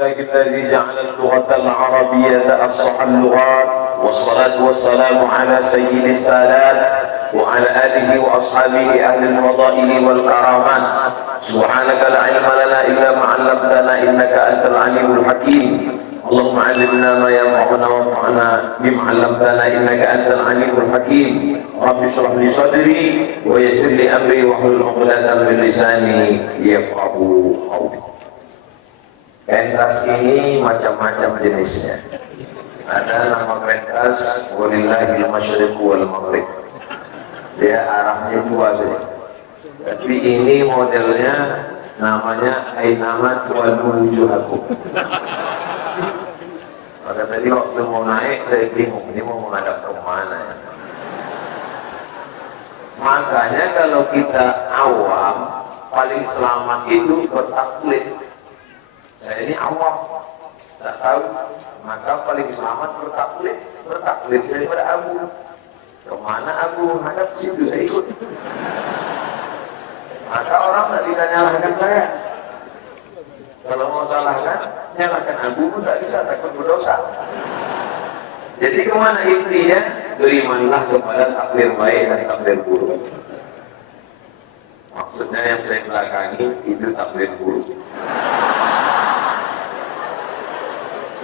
لله الذي جعل اللغة العربية أفصح اللغات والصلاة والسلام على سيد السادات وعلى آله وأصحابه أهل الفضائل والكرامات. سبحانك لا علم لنا إلا ما علمتنا إنك أنت العليم الحكيم. اللهم علمنا ما ينفعنا وانفعنا بما علمتنا إنك أنت العليم الحكيم. رب اشرح لي صدري ويسر لي أمري واحلل عقدة من لساني يفقهوا قولي. Pentas ini macam-macam jenisnya. Ada nama pentas walillahil masyriq wal maghrib. Dia arahnya dua saja. Tapi ini modelnya namanya Ainama tuwallu wujuhakum. Maka tadi waktu mau naik saya bingung ini mau menghadap ke mana ya. Makanya kalau kita awam paling selamat itu bertaklid. Saya ini awam, tak tahu, maka paling selamat bertaklid. Bertaklid saya pada Abu. Kemana Abu hadap situ saya ikut. Maka orang tak bisa nyalahkan saya. Kalau mau salahkan, nyalahkan Abu pun tak bisa, takut berdosa. Jadi kemana intinya? Berimanlah kepada takdir baik dan takdir buruk. Maksudnya yang saya belakangi itu takdir buruk.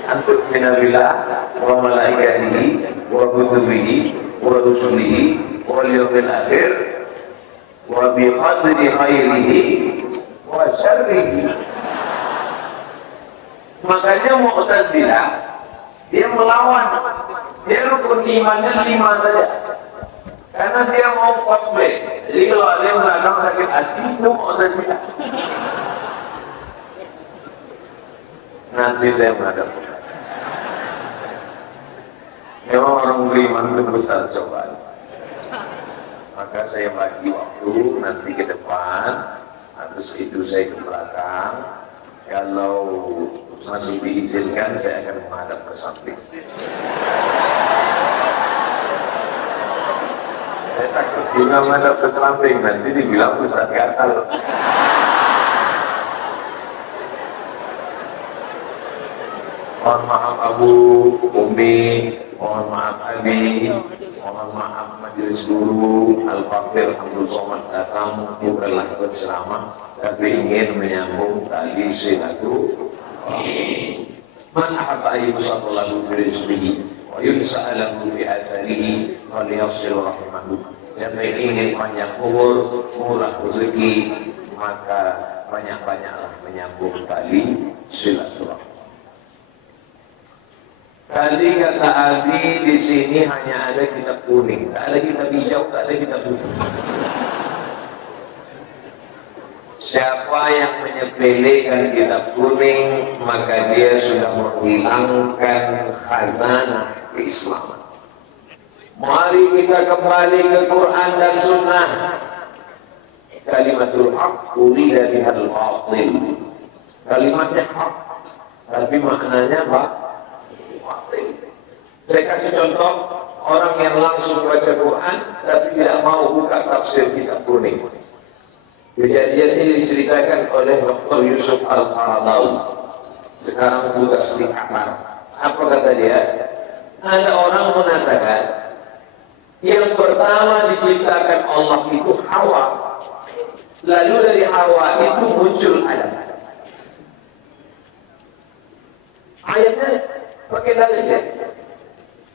Antuk minabillah wa malaikatihi wa kutubihi wa rusulihi wal yawmil akhir wa bi qadri khairihi wa syarrihi. Makanya Mu'tazilah dia melawan, dia rukun imannya 5 saja karena dia mau komplit. Jadi kalau ada yang belakang sakit hati itu Mu'tazilah. Nanti saya menghadap. Memang orang beriman itu besar cobaan. Maka saya bagi waktu nanti ke depan, terus itu saya ke belakang. Kalau masih diizinkan, saya akan menghadap ke samping. Saya takut juga menghadap ke samping, nanti dibilang Ustaz gatal. Mohon maaf Abu, Umi, mohon maaf Ali, mohon maaf majelis guru, Al-Fakir, Abdul Somad datang bukanlah berceramah, tapi ingin menyambung tali silaturahmi. Man ahabba ayyusatu lahu fi rizqihi wa yunsa'alahu fi atharihi falyasil rahimahu. Siapa yang ingin panjang umur, murah rezeki, maka banyak-banyaklah menyambung tali silaturahmi. Tadi kata Adi di sini hanya ada kitab kuning, tak ada kitab hijau, tak ada kitab putih. Siapa yang menyepelekan kitab kuning, maka dia sudah menghilangkan khazanah keislaman. Mari kita kembali ke Quran dan Sunnah. Kalimatul haq urida bihal batil. Kalimatnya hak, tapi maknanya apa? Saya kasih contoh orang yang langsung baca Quran tapi tidak mau buka tafsir kitab kuning. Kejadian ini diceritakan oleh Dr. Yusuf Al-Qaradawi. Sekarang tugas di kamar. Apa kata dia? Ada orang mengatakan yang pertama diciptakan Allah itu Hawa. Lalu dari Hawa itu muncul Adam. Ayatnya pakai dalilnya.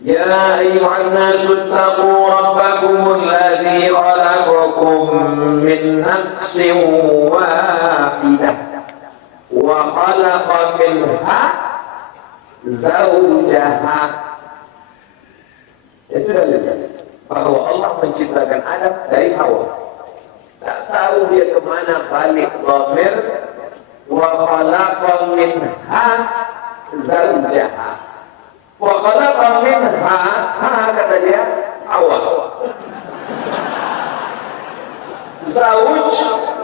Ya ayyuhan nasu taqu rabbakumul ladzi khalaqakum min nafsin wahidah wa khalaqa minha zawjaha. Itu dalilnya bahwa Allah menciptakan Adam dari Hawa. Tak tahu dia kemana balik dhamir wa khalaqa minha zawjaha. Wa khalaqa minha, kata dia Hawa. Zauj,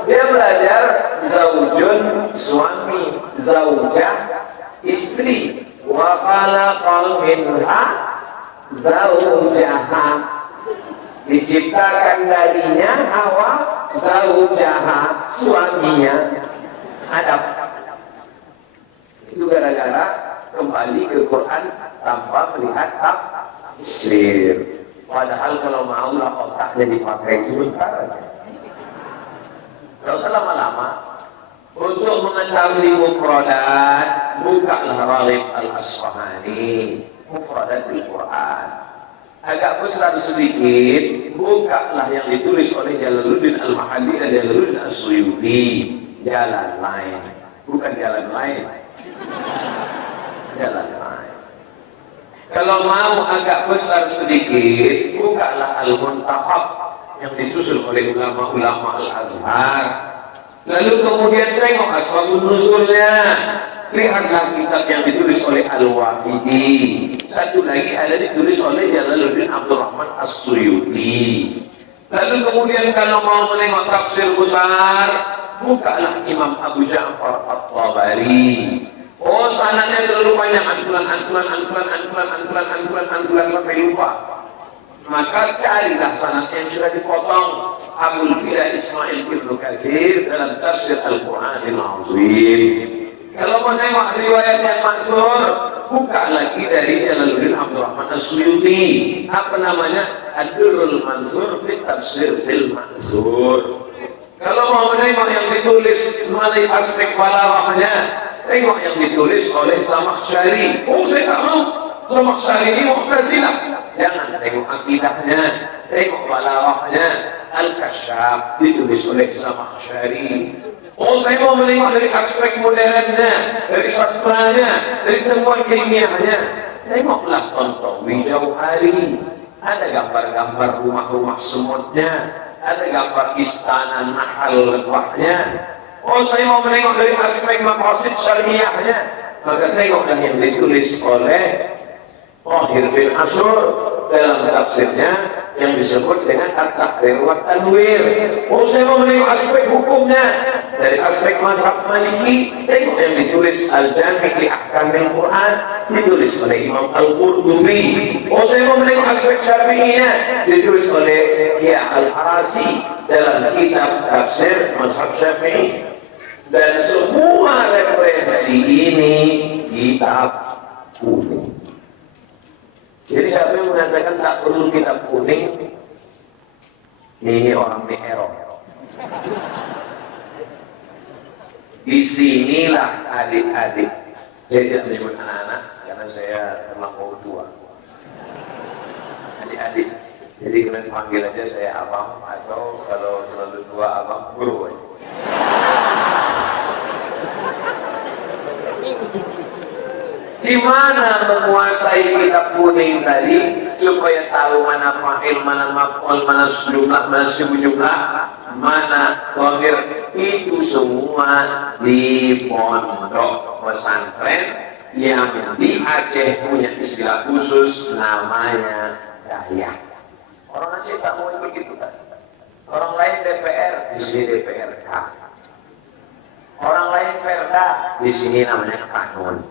dia belajar zaujun suami, zaujah istri. Wa khalaqa minha zaujaha. Diciptakan darinya Hawa, zaujaha suaminya Adam. Itu gara gara-gara kembali ke Quran tanpa melihat tafsir. Padahal kalau maulah otaknya dipakai sebentar aja. Tidak usah lama-lama. Untuk mengetahui mufradat, bukalah Raghib Al-Asfahani, Mufradatul Quran. Agak besar sedikit, bukalah yang ditulis oleh Jalaluddin Al-Mahalli dan Jalaluddin As-Suyuti. Jalan lain, bukan jalan lain. Jalan lain. Kalau mau agak besar sedikit, bukalah Al-Muntakhab yang disusun oleh ulama-ulama Al-Azhar. Lalu kemudian tengok asbabun nuzulnya. Lihatlah kitab yang ditulis oleh Al-Wafidi. Satu lagi ada ditulis oleh Jalaluddin Abdurrahman As-Suyuti. Lalu kemudian kalau mau menengok tafsir besar, bukalah Imam Abu Ja'far At-Tabari. Oh, sanadnya terlalu banyak, antulan sampai lupa. Maka carilah sanad yang sudah dipotong. Abul Fida Ismail bin Katsir dalam tafsir Al-Quranil Azim. Kalau mau tengok riwayat yang maksur, buka lagi dari Jalaluddin Abdurrahman As-Suyuti. Apa namanya? Ad-Durrul Mansur fi Tafsir fil Mansur. Kalau mau menengok yang ditulis mengenai aspek balaghahnya, tengok yang ditulis oleh Zamakhsyari. Oh, saya tak mau. Zamakhsyari ini Mu'tazilah. Jangan tengok akidahnya, tengok balaghahnya. Al-Kasyaf ditulis oleh Zamakhsyari. Oh, saya mau menengok dari aspek modernnya, dari sastranya, dari temuan ilmiahnya. Tengoklah Tontowi Jauhari. Ada gambar-gambar rumah-rumah semutnya, ada gambar istana Nahal lebahnya. Oh, saya mau menengok dari aspek maqasid syariahnya, maka tengoklah yang ditulis oleh Tahir bin Ashur dalam tafsirnya yang disebut dengan At-Tahrir wa Tanwir. Oh, saya mau menengok aspek hukumnya dari aspek mazhab Maliki, tengok yang ditulis Al-Jami' li Ahkamil Quran, ditulis oleh Imam Al-Qurtubi. Oh, saya mau menengok aspek Syafi'iynya, ditulis oleh Qiyah Al-Harasi dalam kitab tafsir mazhab Syafi'i. Dan semua referensi ini kitab kuning. Jadi siapa yang mengatakan tak perlu kitab kuning, ini orang error. Disinilah adik-adik, saya tidak menyebut anak-anak karena saya terlampau tua. Adik-adik, jadi kalian panggil aja saya abang, atau kalau terlalu tua abang guru. Di mana menguasai kitab kuning tadi supaya tahu mana fa'il, mana maf'ul, mana jumlah, mana jumlah, mana dhamir, itu semua di pondok pesantren yang di Aceh punya istilah khusus namanya Dayak. Orang Aceh tak mau ikut itu kan. Orang lain DPR, di sini DPRK. Orang lain Perda, di sini namanya Kanun.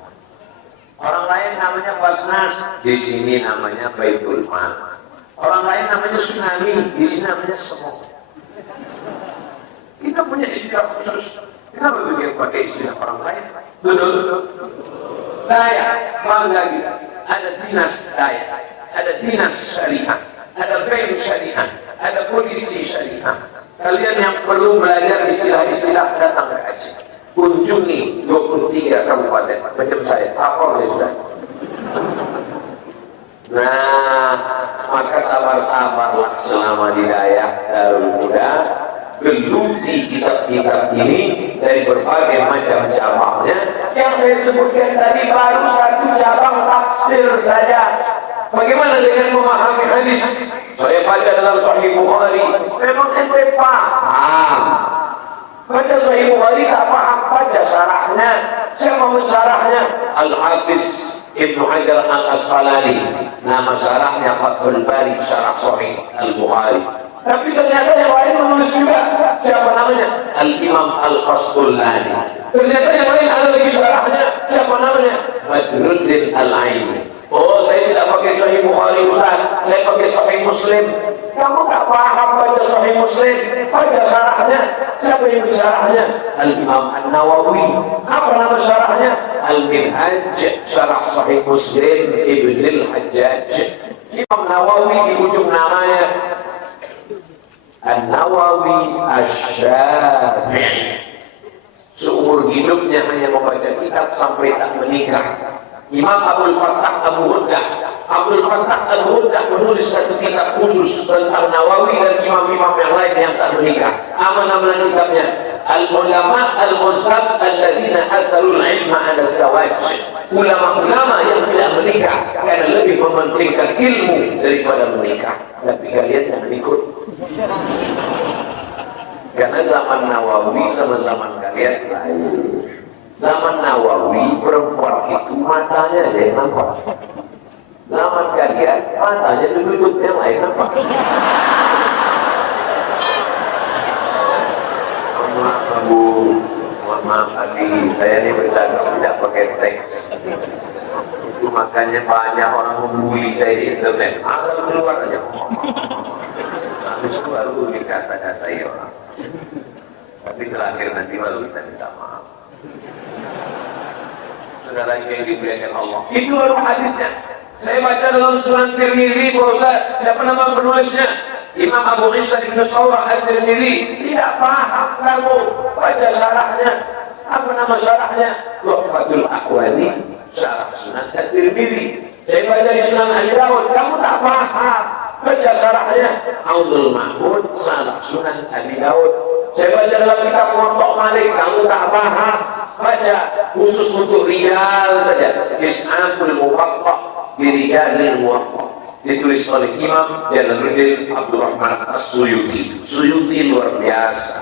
Orang lain namanya Basnas, di sini namanya Baitul Mal. Orang lain namanya Tsunami, di sini namanya Semok. Kita punya istilah khusus. Kenapa beliau pakai istilah orang lain? Betul. Dayak, bangga kita. Ada dinas Dayak, ada dinas syariah, ada BEM syariah, ada polisi syariah. Kalian yang perlu belajar istilah-istilah datang ke Aceh. Kunjungi 23 kabupaten macam saya, hafal saya sudah. Nah, maka sabar-sabarlah selama di Dayak Darul Muda, geluti kitab-kitab ini dari berbagai macam cabangnya. Yang saya sebutkan tadi baru satu cabang tafsir saja. Bagaimana dengan memahami hadis? Saya baca dalam Sahih Bukhari, memang ente paham. Baca Sahih Bukhari tak paham, baca syarahnya. Siapa mensyarahnya? Al-Hafiz Ibnu Hajar Al-Asqalani. Nama syarahnya Fathul Bari, syarah Sahih Al-Bukhari. Tapi ternyata yang lain menulis juga. Siapa namanya? Al-Imam Al-Qasdullani. Ternyata yang lain ada lagi syarahnya. Siapa namanya? Badruddin Al-Aini. Oh, saya tidak pakai Sahih Bukhari Ustaz, saya pakai Sahih Muslim. Kamu tak paham baca Sahih Muslim, baca syarahnya. Siapa yang syarahnya? Al-Imam An-Nawawi. Apa nama syarahnya? Al-Minhaj Syarah Sahih Muslim Ibn al-Hajjaj. Imam Nawawi di ujung namanya An-Nawawi Asy-Syafi'i. Seumur hidupnya hanya membaca kitab sampai tak menikah. Imam Abdul Fattah Abu-Ghuddah menulis satu kitab khusus tentang Nawawi dan imam-imam yang lain yang tak menikah. Nama kitabnya Al-Ulama Al-Muzzab Alladzina Azalul Ilma Ala Zawaj. Ulama-ulama yang tidak menikah karena lebih mementingkan ilmu daripada menikah. Tapi kalian jangan ikut. Karena zaman Nawawi sama zaman kalian lain. Zaman Nawawi perempuan itu matanya aja yang nampak. Zaman kalian matanya tutup yang lain nampak. Maaf Bu, mohon maaf tadi saya ini berdagang tidak pakai teks. Itu makanya banyak orang membuli saya di internet. Asal keluar aja. Habis itu baru dikata-katai orang. Tapi terakhir nanti baru kita minta maaf. Segala yang diberikan Allah. Itu baru hadisnya. Saya baca dalam Sunan Tirmidzi, siapa nama penulisnya? Imam Abu Isa Ibn Saurah At-Tirmidzi. Tidak paham kamu baca syarahnya. Apa nama syarahnya? Tuhfatul Aqwali Syarah Sunan At-Tirmidzi. Saya baca di Sunan Abi Dawud, kamu tak paham baca syarahnya. Aunul Mahmud Syarah Sunan Abi Dawud. Saya baca dalam kitab Muwatta Malik, kamu tak paham baca khusus untuk rijal saja. Is'aful Muwatta bi Rijalil Muwatta, ditulis oleh Imam Jalaluddin Abdul Rahman As-Suyuti. Suyuti luar biasa.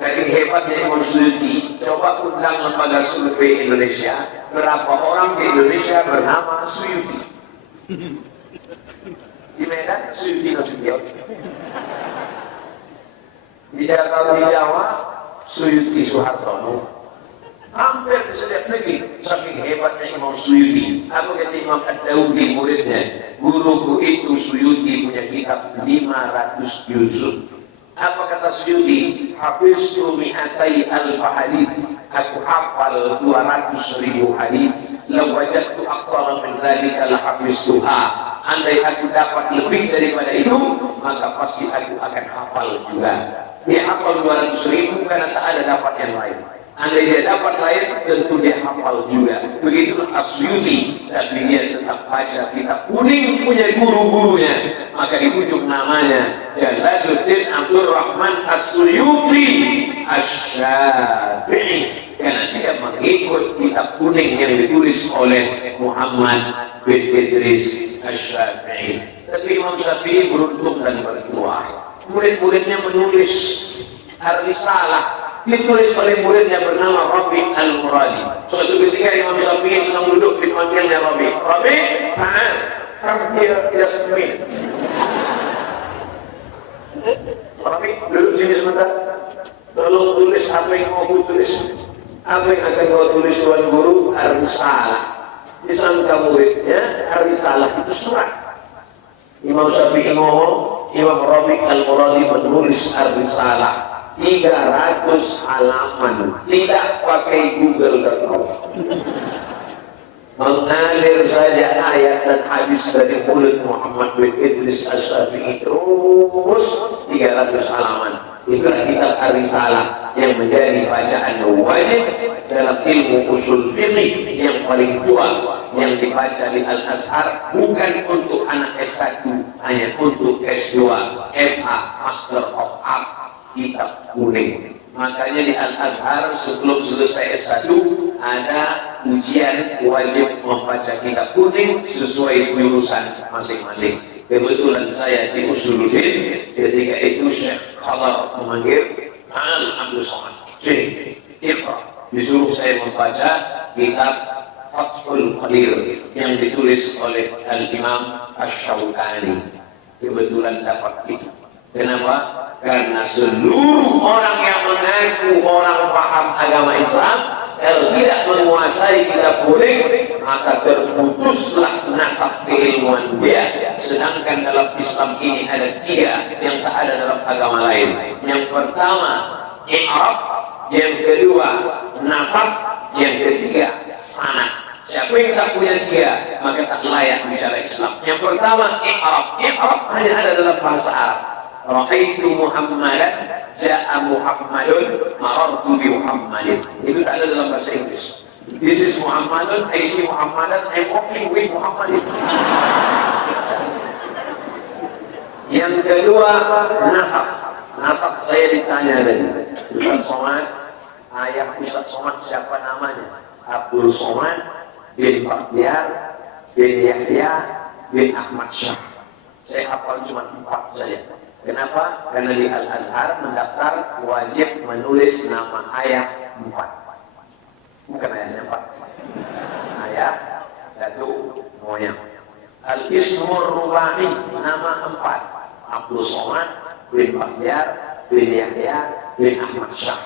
Saking hebatnya Imam Suyuti, coba undang lembaga survei Indonesia, berapa orang di Indonesia bernama Suyuti? Di Medan Suyuti Nasution. Di Jawa Suyuti Soehartono. Hampir di setiap negeri, saking hebatnya Imam Suyuti. Aku kata Imam Ad-Daudi muridnya, guruku itu Suyuti punya kitab 500 juzuk. Apa kata Suyuti? Hafiztu mi'atai alfa hadis. Aku hafal 200.000 hadis. Lau wajadtu aqsara min dzalika la hafiztuha. Andai aku dapat lebih daripada itu, maka pasti aku akan hafal juga. Dia hafal 200.000 karena tak ada dapat yang lain. Andai dia dapat lain, tentu dia hafal juga. Begitulah As-Suyuti, tapi dia tetap baca kitab kuning punya guru-gurunya. Maka di ujung namanya Jalaluddin Abdul Rahman As-Suyuti Asy-Syafi'i, karena dia mengikut kitab kuning yang ditulis oleh Muhammad bin Idris Asy-Syafi'i. Tapi Imam Syafi'i beruntung dan bertuah. Murid-muridnya menulis Ar-Risalah, ditulis oleh murid yang bernama Rabi Al-Muradi. Suatu ketika Imam Syafi'i sedang duduk, dipanggilnya Rabi. Rabi, come here just a minute. Rabi, duduk sini sebentar. Tolong tulis apa yang mau tulis. Apa yang akan kau tulis Tuan Guru? Ar-Risalah. Disangka muridnya, Ar-Risalah itu surat. Imam Syafi'i ngomong, Imam Rabi Al-Muradi menulis Ar-Risalah 300 halaman, tidak pakai Google.com. Mengalir saja ayat dan hadis dari mulut Muhammad bin Idris Asy-Syafi'i terus 300 halaman. Itulah kitab Ar-Risalah yang menjadi bacaan wajib dalam ilmu usul fiqih yang paling tua, yang dibaca di Al-Azhar, bukan untuk anak S1, hanya untuk S2, MA, Master of Art, kitab kuning. Makanya di Al-Azhar sebelum selesai S1 ada ujian wajib membaca kitab kuning sesuai jurusan masing-masing. Kebetulan saya di Usuluddin, ketika itu Syekh Khadar memanggil Abdul Somad, sini, Iqra. Disuruh saya membaca kitab Fathul Qadir yang ditulis oleh Al-Imam Asy-Syaukani. Kebetulan dapat itu. Kenapa? Karena seluruh orang yang mengaku orang paham agama Islam, kalau tidak menguasai kitab kuning, maka terputuslah nasab keilmuan dia. Sedangkan dalam Islam ini ada 3 yang tak ada dalam agama lain. Yang pertama, i'rab. Yang kedua, nasab. Yang ketiga, sanad. Siapa yang tak punya tiga, maka tak layak bicara Islam. Yang pertama, i'rab. I'rab hanya ada dalam bahasa Arab. Ra'aitu Muhammadan, ja'a Muhammadun, marartu bi Muhammadin. Itu tak ada dalam bahasa Inggris. This is Muhammadun, I see Muhammadan, I'm walking with Muhammadin. Yang kedua, nasab. Nasab saya ditanya tadi, Ustaz Somad, ayah Ustaz Somad siapa namanya? Abdul Somad bin Baktiar bin Yahya bin Ahmad Syah. Saya hafal cuma 4 saja. Kenapa? Karena di Al-Azhar mendaftar wajib menulis nama ayah 4. Bukan ayahnya 4. Ayah, datuk, moyang. Al-Ismur Rubahi, nama 4. Abdul Somad bin Baktiar bin Yahya bin Ahmad Syah.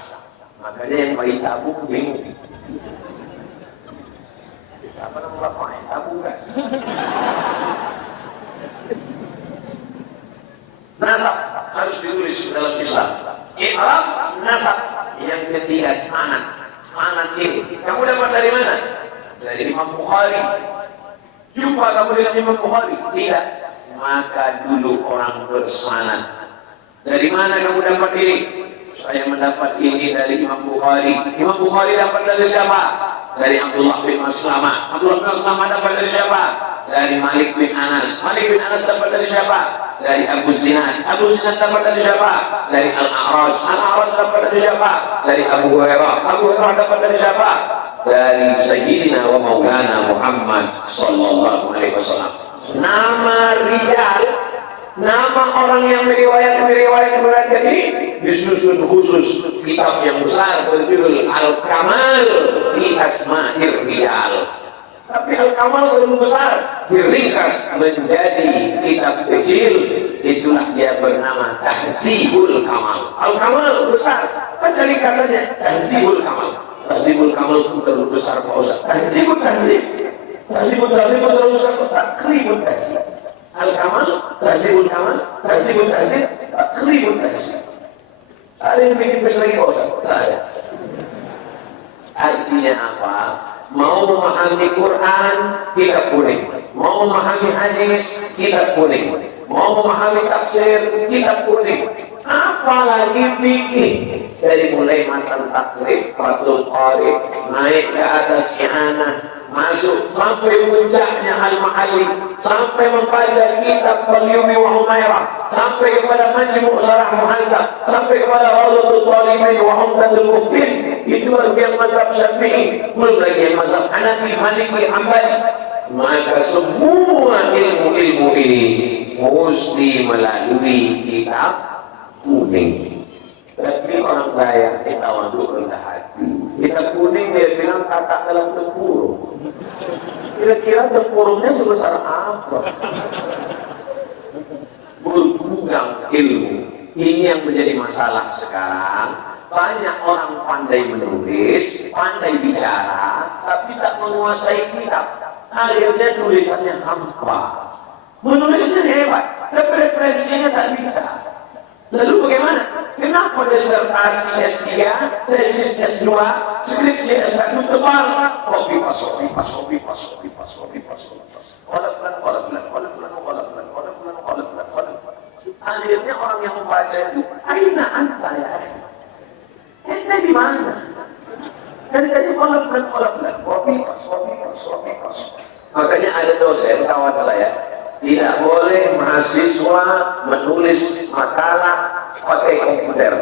Makanya yang bayi tabung bingung. Apa nama bapaknya? Tabung guys. Nasab harus ditulis dalam Islam. I'rab, nasab. Yang ketiga, sanad. Sanad ini kamu dapat dari mana? Dari Imam Bukhari. Jumpa kamu dengan Imam Bukhari? Tidak. Maka dulu orang bersanad. Dari mana kamu dapat ini? Saya mendapat ini dari Imam Bukhari. Imam Bukhari dapat dari siapa? Dari Abdullah bin Maslamah. Abdullah bin Maslamah dapat dari siapa? Dari Malik bin Anas. Malik bin Anas dapat dari siapa? Dari Abu Zinad. Abu Zinad dapat dari siapa? Dari Al-A'raj. Al-A'raj dapat dari siapa? Dari Abu Hurairah. Abu Hurairah dapat dari siapa? Dari Sayyidina wa Maulana Muhammad sallallahu alaihi wasallam. Nama rijal, nama orang yang meriwayat ini disusun khusus kitab yang besar berjudul Al-Kamal fi Asma'ir Rijal. Tapi Al-Kamal belum besar, diringkas menjadi kitab kecil, itulah dia bernama Tahzibul Kamal. Al-Kamal besar, baca ringkasannya Tahzibul Kamal. Tahzibul Kamal pun terlalu besar Pak Ustaz. Tahzibul Tahzib terlalu besar, Takribul Tahzib. Al-Kamal, Tahzibul Kamal, Tahzibul Tahzib, Takribul Tahzib. Ada yang bikin besar lagi Pak Ustaz? Tak ada. Artinya apa? Mau memahami Quran, kitab kuning. Mau memahami hadis, kitab kuning. Mau memahami tafsir, kitab kuning. Apalagi fikih. Dari mulai matan takrib, fathul qarib, naik ke atas i'anah, masuk sampai puncaknya al-mahalli, sampai membaca kitab Balyumi wa Umairah, sampai kepada Majmu' Syarah Muhazzab, sampai kepada Rawdatul Talibin wa Umdatul Muftin. Itu bagian mazhab Syafi'i, belum lagi yang mazhab Hanafi, Maliki, Hambali. Maka semua ilmu-ilmu ini mesti melalui kitab kuning. Tapi orang kaya kita untuk rendah hati. Kitab kuning dia bilang kata dalam tempurung. Kira-kira tempurungnya sebesar apa? Bergudang ilmu. Ini yang menjadi masalah sekarang. Banyak orang pandai menulis, pandai bicara, tapi tak menguasai kitab. Akhirnya tulisannya hampa. Menulisnya hebat, tapi referensinya tak bisa. Lalu bagaimana? Kenapa disertasi S3, tesis S2, skripsi S1 tebal? Copy paste. Akhirnya orang yang membaca itu, aina anta ya akhi? Ente di mana? Dari tadi copy paste. Makanya ada dosen kawan saya, tidak boleh mahasiswa menulis makalah pakai komputer.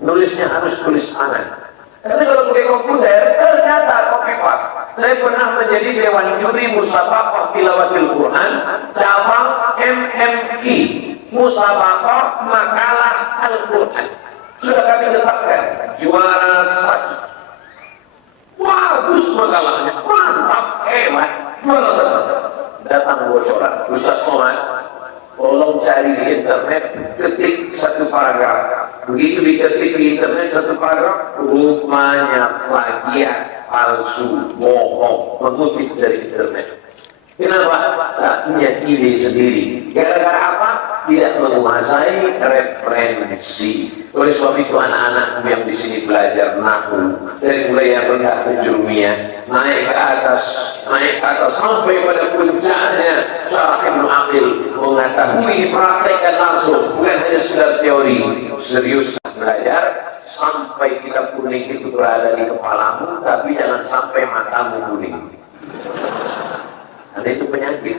Nulisnya harus tulis tangan. Karena kalau pakai komputer, ternyata copy paste. Saya pernah menjadi dewan juri musabaqah tilawatil Quran cabang MMQ, musabaqah makalah Al-Quran. Sudah kami tetapkan juara 1. Bagus makalahnya, mantap, hebat. Juara 1. Datang bocoran, Ustaz Somad, tolong cari di internet, ketik satu paragraf. Begitu diketik di internet satu paragraf, rupanya plagiat, palsu, bohong, mengutip dari internet. Kenapa? Tak punya ide sendiri. Gara-gara apa? tidak menguasai referensi. Oleh sebab itu anak-anak yang di sini belajar nahwu dari mulai yang rendah ke jurumiyah, naik ke atas sampai pada puncaknya Syarah Ibnu Aqil, mengetahui dipraktekkan langsung, bukan hanya sekedar teori. Serius belajar sampai kitab kuning itu berada di kepalamu, tapi jangan sampai matamu kuning. Karena itu penyakit.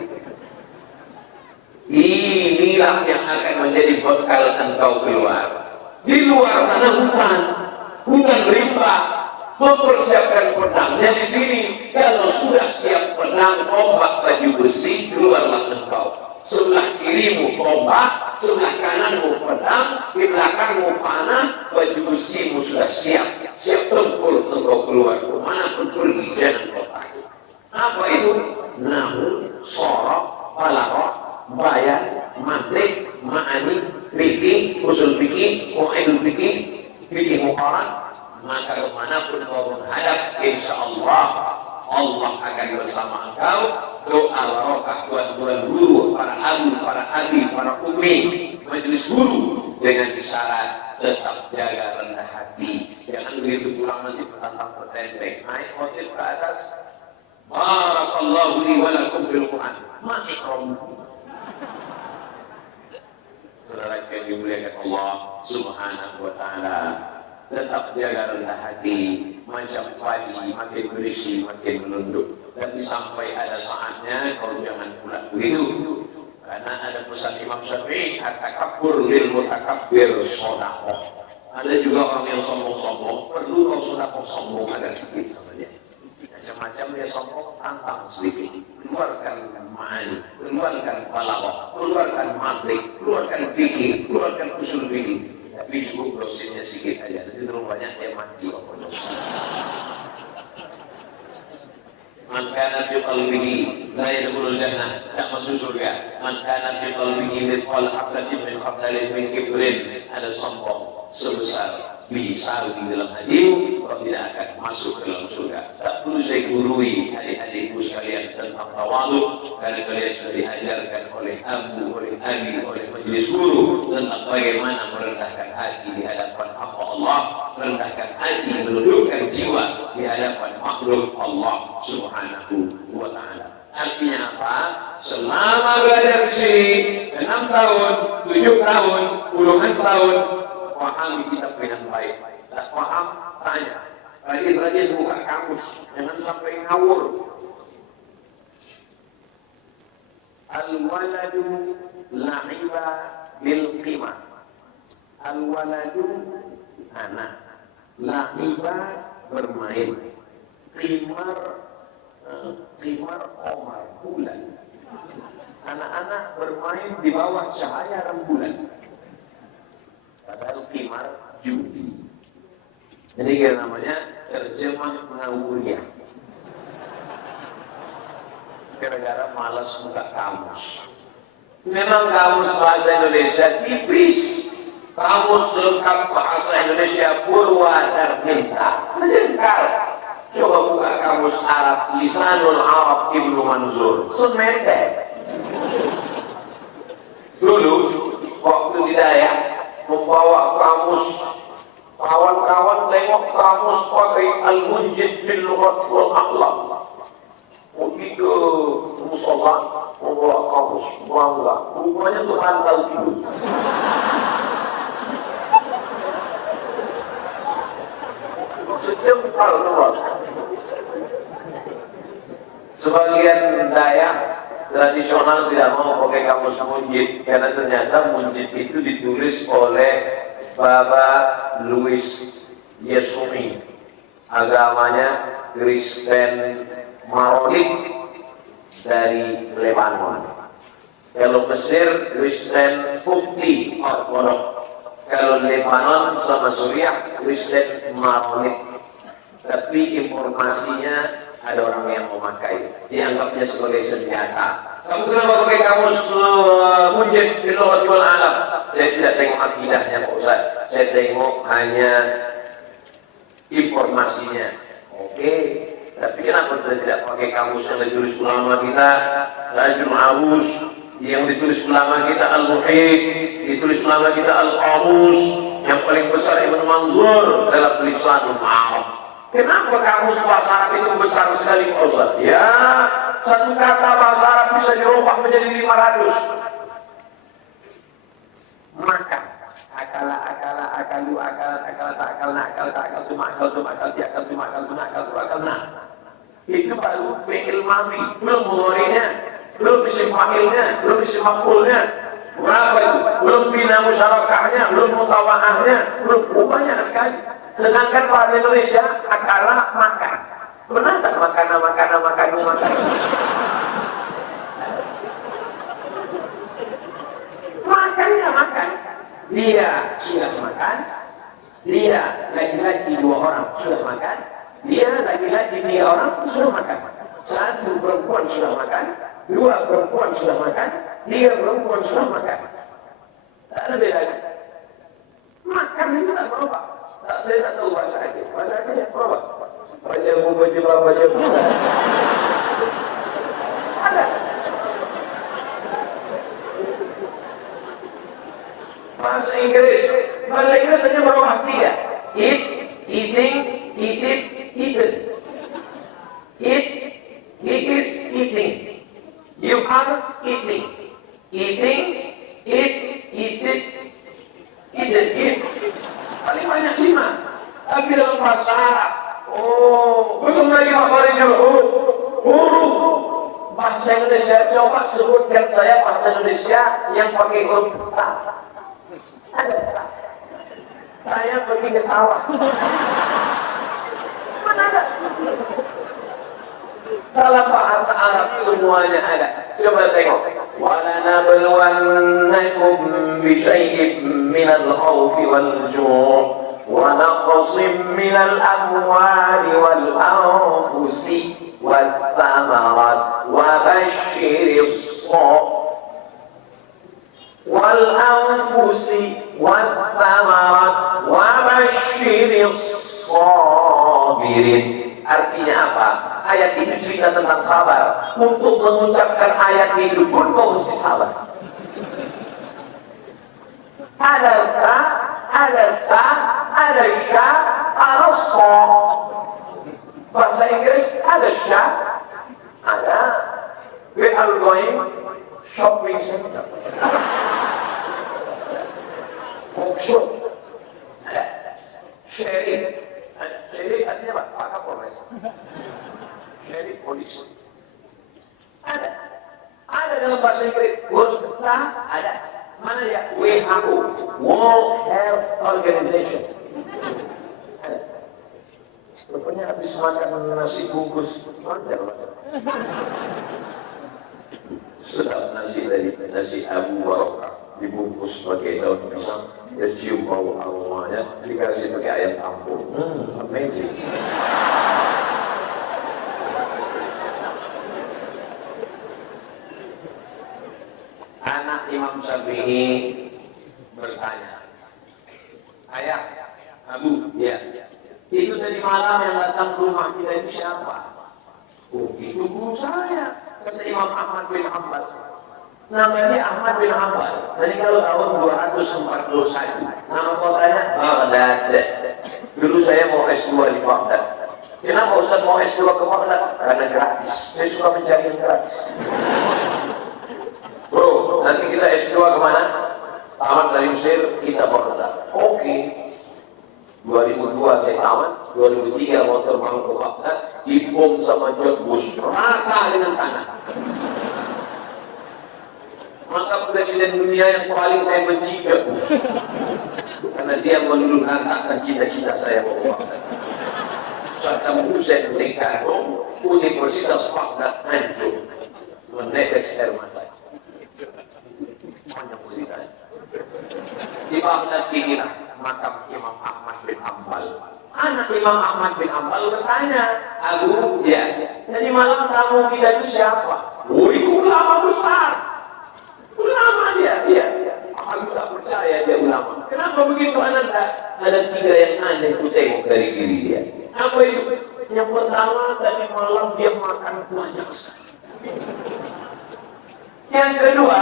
Inilah yang akan menjadi bekal engkau keluar. Di luar sana hutan rimba, mempersiapkan pedangnya di sini. Kalau sudah siap pedang, tombak, baju besi, keluarlah engkau. Sebelah kirimu tombak, sebelah kananmu pedang, di belakangmu panah, baju besimu sudah siap tempur engkau keluar. Kemanapun pergi, jangan kau takut. Apa itu? Nahwu, sorok, balaghah, bayan, mantiq, ma'ani, fikih, usul fikih, qawaidul fikih, fikih muqarrar. Maka kemanapun kau menghadap, insya Allah Allah akan bersama engkau. Doa barokah tuan-tuan guru, para abu, para abi, para umi, majelis guru, dengan isyarat tetap jaga rendah hati. Jangan begitu pulang nanti petantang petenteng, naik khotib ke atas. Barakallahu li wa lakum fil Quran. Ma'ikromuhu. Saudara yang dimuliakan Allah Subhanahu wa ta'ala, tetap jaga rendah hati. Macam padi makin berisi makin menunduk. Dan sampai ada saatnya kau jangan pula begitu. Karena ada pesan Imam Syafi'i, at-takabbur lil mutakabbir shadaqah. Ada juga orang yang sombong-sombong, perlu kau sedekah sombong agak sedikit saja. Macam-macam dia sombong, tantang sedikit. Keluarkan ma'ani, keluarkan balaghah, keluarkan mantiq, keluarkan fikih, keluarkan usul fikih. Tapi cukup dosisnya sedikit aja, nanti terlalu banyak dia mati apa dosa. Man kana fi qalbihi la yadkhulul jannah, tak masuk surga. Man kana fi qalbihi mithqal habatin min khardalin min kibrin, ada sombong sebesar biji sawi di dalam hatimu, kau tidak akan masuk ke dalam surga. Tak perlu saya gurui adik-adikku sekalian tentang tawadhu, karena kalian sudah diajarkan oleh abu, oleh abi, oleh majelis guru tentang bagaimana merendahkan hati di hadapan hamba Allah, merendahkan hati, menundukkan jiwa di hadapan makhluk Allah Subhanahu wa ta'ala. Artinya apa? Selama belajar di sini 6 tahun, 7 tahun, puluhan tahun, pahami kitab dengan baik. Tak paham, tanya. Rajin-rajin buka kamus, jangan sampai ngawur. Al-waladu la'iba bil qimah. Al-waladu anak, la'iba bermain, qimar qamar bulan. Anak-anak bermain di bawah cahaya rembulan. Padahal qimar judi. Jadi namanya terjemah ngawurnya. Gara-gara malas buka kamus. Memang kamus bahasa Indonesia tipis. Kamus lengkap bahasa Indonesia Purwadarminta sejengkal. Coba buka kamus Arab, Lisanul Arab Ibnu Manzur, semedek. Dulu waktu di Dayak membawa kamus, kawan-kawan tengok kamus pakai Al-Munjid fil Lughat wal Akhlaq. Pergi ke musola membawa kamus, bangga. Rupanya tuh bantal tidur. Sejengkal nomor. Sebagian Dayak tradisional tidak mau pakai kamus Munjid karena ternyata Munjid itu ditulis oleh Baba Louis Yesumi, agamanya Kristen Maronik dari Lebanon. Kalau Mesir Kristen Kopti Ortodok, kalau Lebanon sama Suriah Kristen Maronik. Tapi informasinya ada orang yang memakai, dianggapnya sebagai senjata. Kamu kenapa pakai kamus Munjid fil Lughat wal Akhlaq? Saya tidak tengok akidahnya Pak Ustaz, saya tengok hanya informasinya. Oke, tapi kenapa kita tidak pakai kamus yang ditulis ulama kita, Rajul Arus, yang ditulis ulama kita Al-Muhit, ditulis ulama kita Al-Qamus, yang paling besar Ibnu Manzur dalam Lisanul Arab. Kenapa kamus bahasa Arab itu besar sekali, Pak Ustaz? Ya, satu kata bahasa Arab bisa dirubah menjadi 500. Maka akala akalu akal tak cuma akal nah. Itu baru fi'il madhi, belum mudhari'nya, belum isim fa'ilnya, belum isim maf'ulnya. Berapa itu? Belum bina musyarakahnya, belum mutawa'ahnya, belum banyak sekali. Sedangkan bahasa Indonesia akala makan. Benar tak makan? Makannya makan. Dia sudah makan. Dia laki-laki 2 orang sudah makan. Dia laki-laki 3 orang sudah makan. 1 perempuan sudah makan. 2 perempuan sudah makan. 3 perempuan sudah makan. Tak ada bedanya. Makan itu tak berubah. Saya tak tahu bahasa Aceh. Bahasa Aceh berubah. Bajabu. Ada. Bahasa Inggris hanya berubah 3. Eat, eating, eat it, eaten. Eat, he is eating. You are eating. Eating, eat, eat it, eaten, eats. Paling banyak 5. Tapi dalam bahasa Arab, belum lagi makhluknya huruf. Bahasa Indonesia, coba sebutkan saya bahasa Indonesia yang pakai huruf ta. Ada. Saya pergi ke sawah. Mana ada? Dalam bahasa Arab semuanya ada. Coba tengok. وَلَنَبْلُوَنَّكُمْ بِشَيْءٍ مِّنَ الْخَوْفِ وَالْجُوعِ وَنَقْصٍ مِّنَ الْأَمْوَالِ وَالْأَنفُسِ وَالثَّمَرَاتِ وَبَشِّرِ الصَّابِرِينَ. Artinya apa? Ayat itu cerita tentang sabar. Untuk mengucapkan ayat itu pun kau mesti sabar. Ada ta, ada sa, ada sya, ada so. Bahasa Inggris ada sya, ada we are going shopping center. Workshop. Ada sheriff. Sheriff artinya apa? Pak Kapolres. Sheriff polisi. Ada dalam bahasa Inggris. Ada. Mana ya? WHO, World Health Organization. Ada. Rupanya habis makan nasi bungkus mantel. Sudah nasi dari nasi Abu Barakah dibungkus pakai daun pisang, dia cium bau aromanya, dikasih pakai ayam kampung. Amazing. Anak Imam Syafi'i bertanya, ayah, Abu, ya, itu tadi malam yang datang ke rumah kita itu siapa? Itu guru saya, kata Imam Ahmad bin Hanbal. Namanya Ahmad bin Hanbal. Meninggal tahun 241. Nama kotanya Baghdad. Dulu saya mau S2 di Baghdad. Kenapa Ustaz mau S2 ke Baghdad? Karena gratis. Saya suka mencari yang gratis. Bro, nanti kita S2 kemana? Tamat dari Mesir, kita Baghdad. Oke. 2002 saya tamat, 2003 mau terbang ke Baghdad, dibom sama George Bush, rata dengan tanah. Maka presiden dunia yang paling saya benci George Bush, karena dia meluluhlantakkan cita-cita saya ke Baghdad. Saddam Hussein Ricardo, Universitas Baghdad hancur, menetes air mata. Banyak ceritanya. Di Baghdad inilah makam Imam Ahmad bin Hanbal. Anak Imam Ahmad bin Hanbal bertanya, Abu, ya, jadi malam tamu kita itu siapa? Oh, itu ulama besar. Ulama dia, iya. Aku tak percaya dia ulama. Kenapa begitu Ananda? Ada 3 yang aneh ku tengok dari diri dia. Apa itu? Yang pertama, tadi malam dia makan banyak sekali. Yang kedua,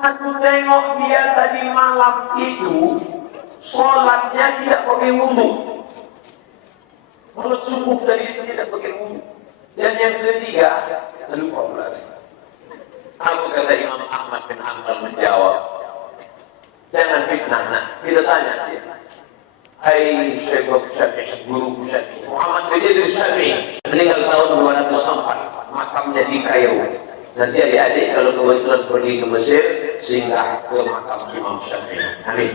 aku tengok dia tadi malam itu sholatnya tidak pakai wudhu. Sholat subuh tadi itu tidak pakai wudhu. Dan yang ketiga, lupa pula sih. Apa kata Imam Ahmad bin Hanbal menjawab? Jangan fitnah, nak. Kita tanya dia. Hai Syekh Syafi'i, guru Syafi'i, Muhammad bin Idris Syafi'i, meninggal tahun 204, makamnya di Kairo. Nanti adik-adik kalau kebetulan pergi ke Mesir, singgah ke makam Imam Syafi'i. Amin.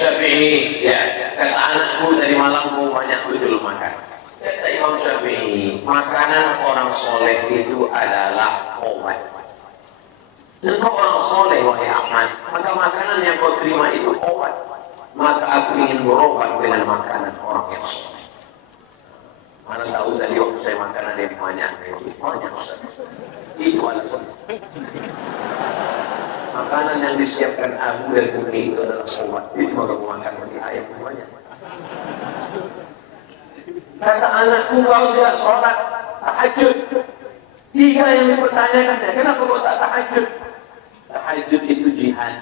Syafi'i, ya, kata anakku dari malam mau banyak betul makan. Kata Imam Syafi'i, makanan orang soleh itu adalah obat. Engkau orang soleh, wahai Ahmad, maka makanan yang kau terima itu obat. Maka aku ingin berobat dengan makanan orang yang soleh. Mana tahu tadi waktu saya makan ada yang banyak Ustaz. Itu alasan. Makanan yang disiapkan Abu dan Umi itu adalah obat. Itu maka aku makan bagi ayam banyak. Kata anakku, kau tidak sholat tahajud. Tiga yang dipertanyakannya, kenapa kau tak tahajud? Tahajud itu jihad,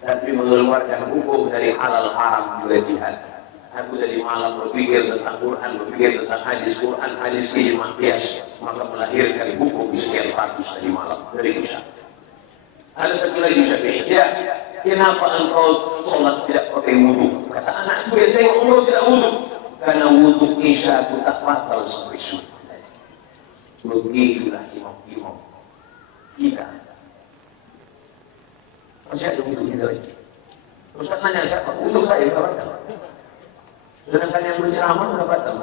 tapi mengeluarkan hukum dari halal haram juga jihad. Aku dari malam berpikir tentang Quran, berpikir tentang hadis, Quran, hadis ijma qiyas, maka melahirkan hukum sekian ratus dari malam, dari Isya. Ada satu lagi Syafi'i, ya, kenapa engkau sholat tidak pakai wudhu? Kata anakku, ya tengok engkau tidak wudhu. Karena wudhu Isya itu tak batal sampai subuh. Begitulah imam-imam kita. Masih ada wudhu kita lagi. Ustaz nanya siapa? Wudhu saya sudah batal. Sedangkan yang berceramah sudah batal.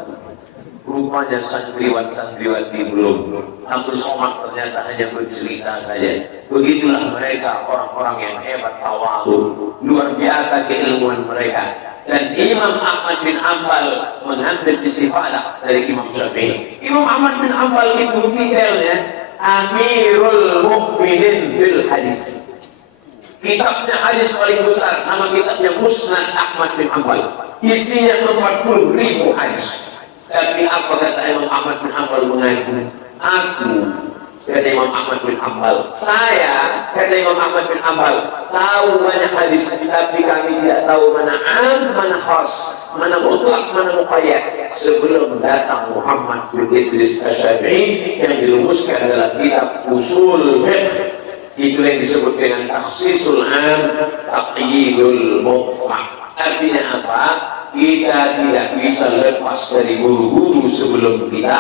Rupanya santriwati belum. Hampir somat ternyata hanya bercerita saja. Begitulah mereka orang-orang yang hebat tawadhu. Luar biasa keilmuan mereka. Dan Imam Ahmad bin Hanbal mengambil istifadah dari Imam Syafi'i. Imam Ahmad bin Hanbal itu titelnya Amirul Mukminin fil Hadis. Kitabnya hadis paling besar, nama kitabnya Musnad Ahmad bin Hanbal. Isinya 40.000 hadis. Tapi apa kata Imam Ahmad bin Hanbal mengaku? Aku, kata Imam Ahmad bin Hanbal, saya, kata Imam Ahmad bin Hanbal, tahu banyak hadis, tapi kami tidak tahu mana am, mana khas, mana mutlak, mana muqayyad. Sebelum datang Muhammad bin Idris Asy-Syafi'i yang dirumuskan dalam kitab Usul Fiqh, itu yang disebut dengan takhsisul am, taqyidul mutlaq. Artinya apa? Kita tidak bisa lepas dari guru-guru sebelum kita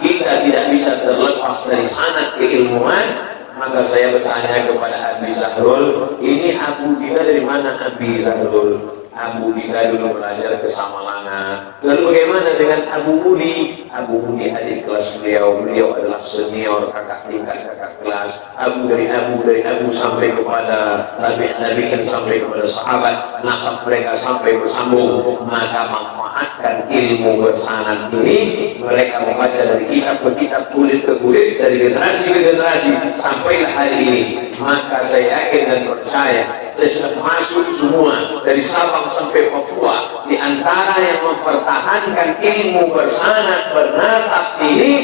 tidak bisa terlepas dari sanad keilmuan. Maka saya bertanya kepada Abi Zahrul, ini Abu Dika dari mana Abi Zahrul? Abu Dika dulu belajar ke Samalanga. Lalu bagaimana dengan Abu Budi? Abu Budi adik kelas beliau adalah senior kakak tingkat kakak kelas. Abu dari Abu sampai kepada tabi'in sampai kepada sahabat, nasab mereka sampai bersambung. Maka manfaatkan ilmu bersanad ini, mereka membaca dari kitab ke kitab, kulit ke kulit, dari generasi ke generasi sampailah hari ini. Maka saya yakin dan percaya saya sudah masuk semua dari Sabang sampai Papua. Di antara yang mempertahankan ilmu bersanad bernasab ini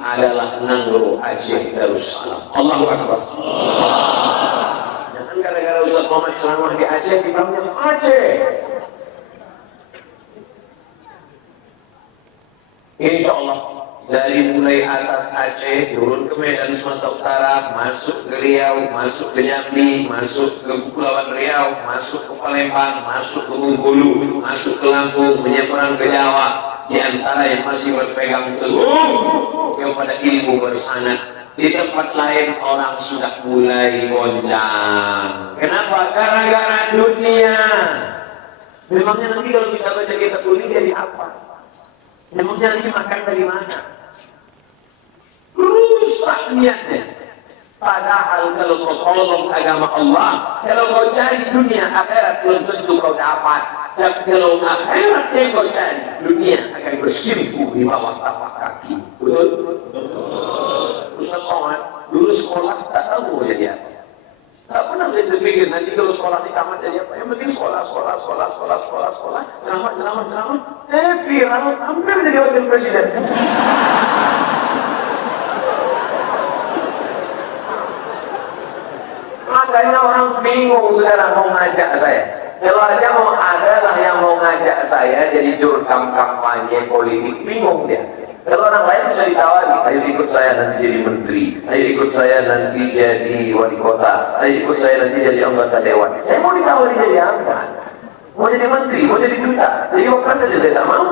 adalah Nangro Aceh Darussalam. Allahu Akbar. Jangan gara-gara Ustaz Muhammad ceramah di Aceh dibangun Aceh. Insya Allah dari mulai atas Aceh turun ke Medan Sumatera Utara, masuk ke Riau, masuk ke Jambi, masuk ke Kepulauan Riau, masuk ke Palembang, masuk ke Bengkulu, masuk ke Lampung, menyeberang ke Jawa. Di antara yang masih berpegang teguh kepada ilmu bersanad, di tempat lain orang sudah mulai goncang. Kenapa? Gara-gara dunia. Memangnya nanti kalau bisa baca kitab ini jadi apa? Memangnya nanti makan dari mana? Rusak niatnya. Padahal kalau kau tolong agama Allah, kalau kau cari dunia, akhirat belum tentu kau dapat. Dan kalau akhirat yang kau cari, dunia akan bersimpuh di bawah tapak kaki. Betul? Ustaz Somad, dulu sekolah tak tahu mau jadi apa. Tak pernah saya terpikir nanti kalau sekolah di tamat jadi apa. Yang penting sekolah, ceramah. Viral, hampir jadi wakil presiden. bingung sekarang mau ngajak saya. Kalau aja mau adalah yang mau ngajak saya jadi jurkam kampanye politik, bingung dia. Kalau orang lain bisa ditawari, ayo ikut saya nanti jadi menteri, ayo ikut saya nanti jadi wali kota, ayo ikut saya nanti jadi anggota dewan. Saya mau ditawari jadi apa? Mau jadi menteri, mau jadi duta, jadi wakil saja saya tak mau.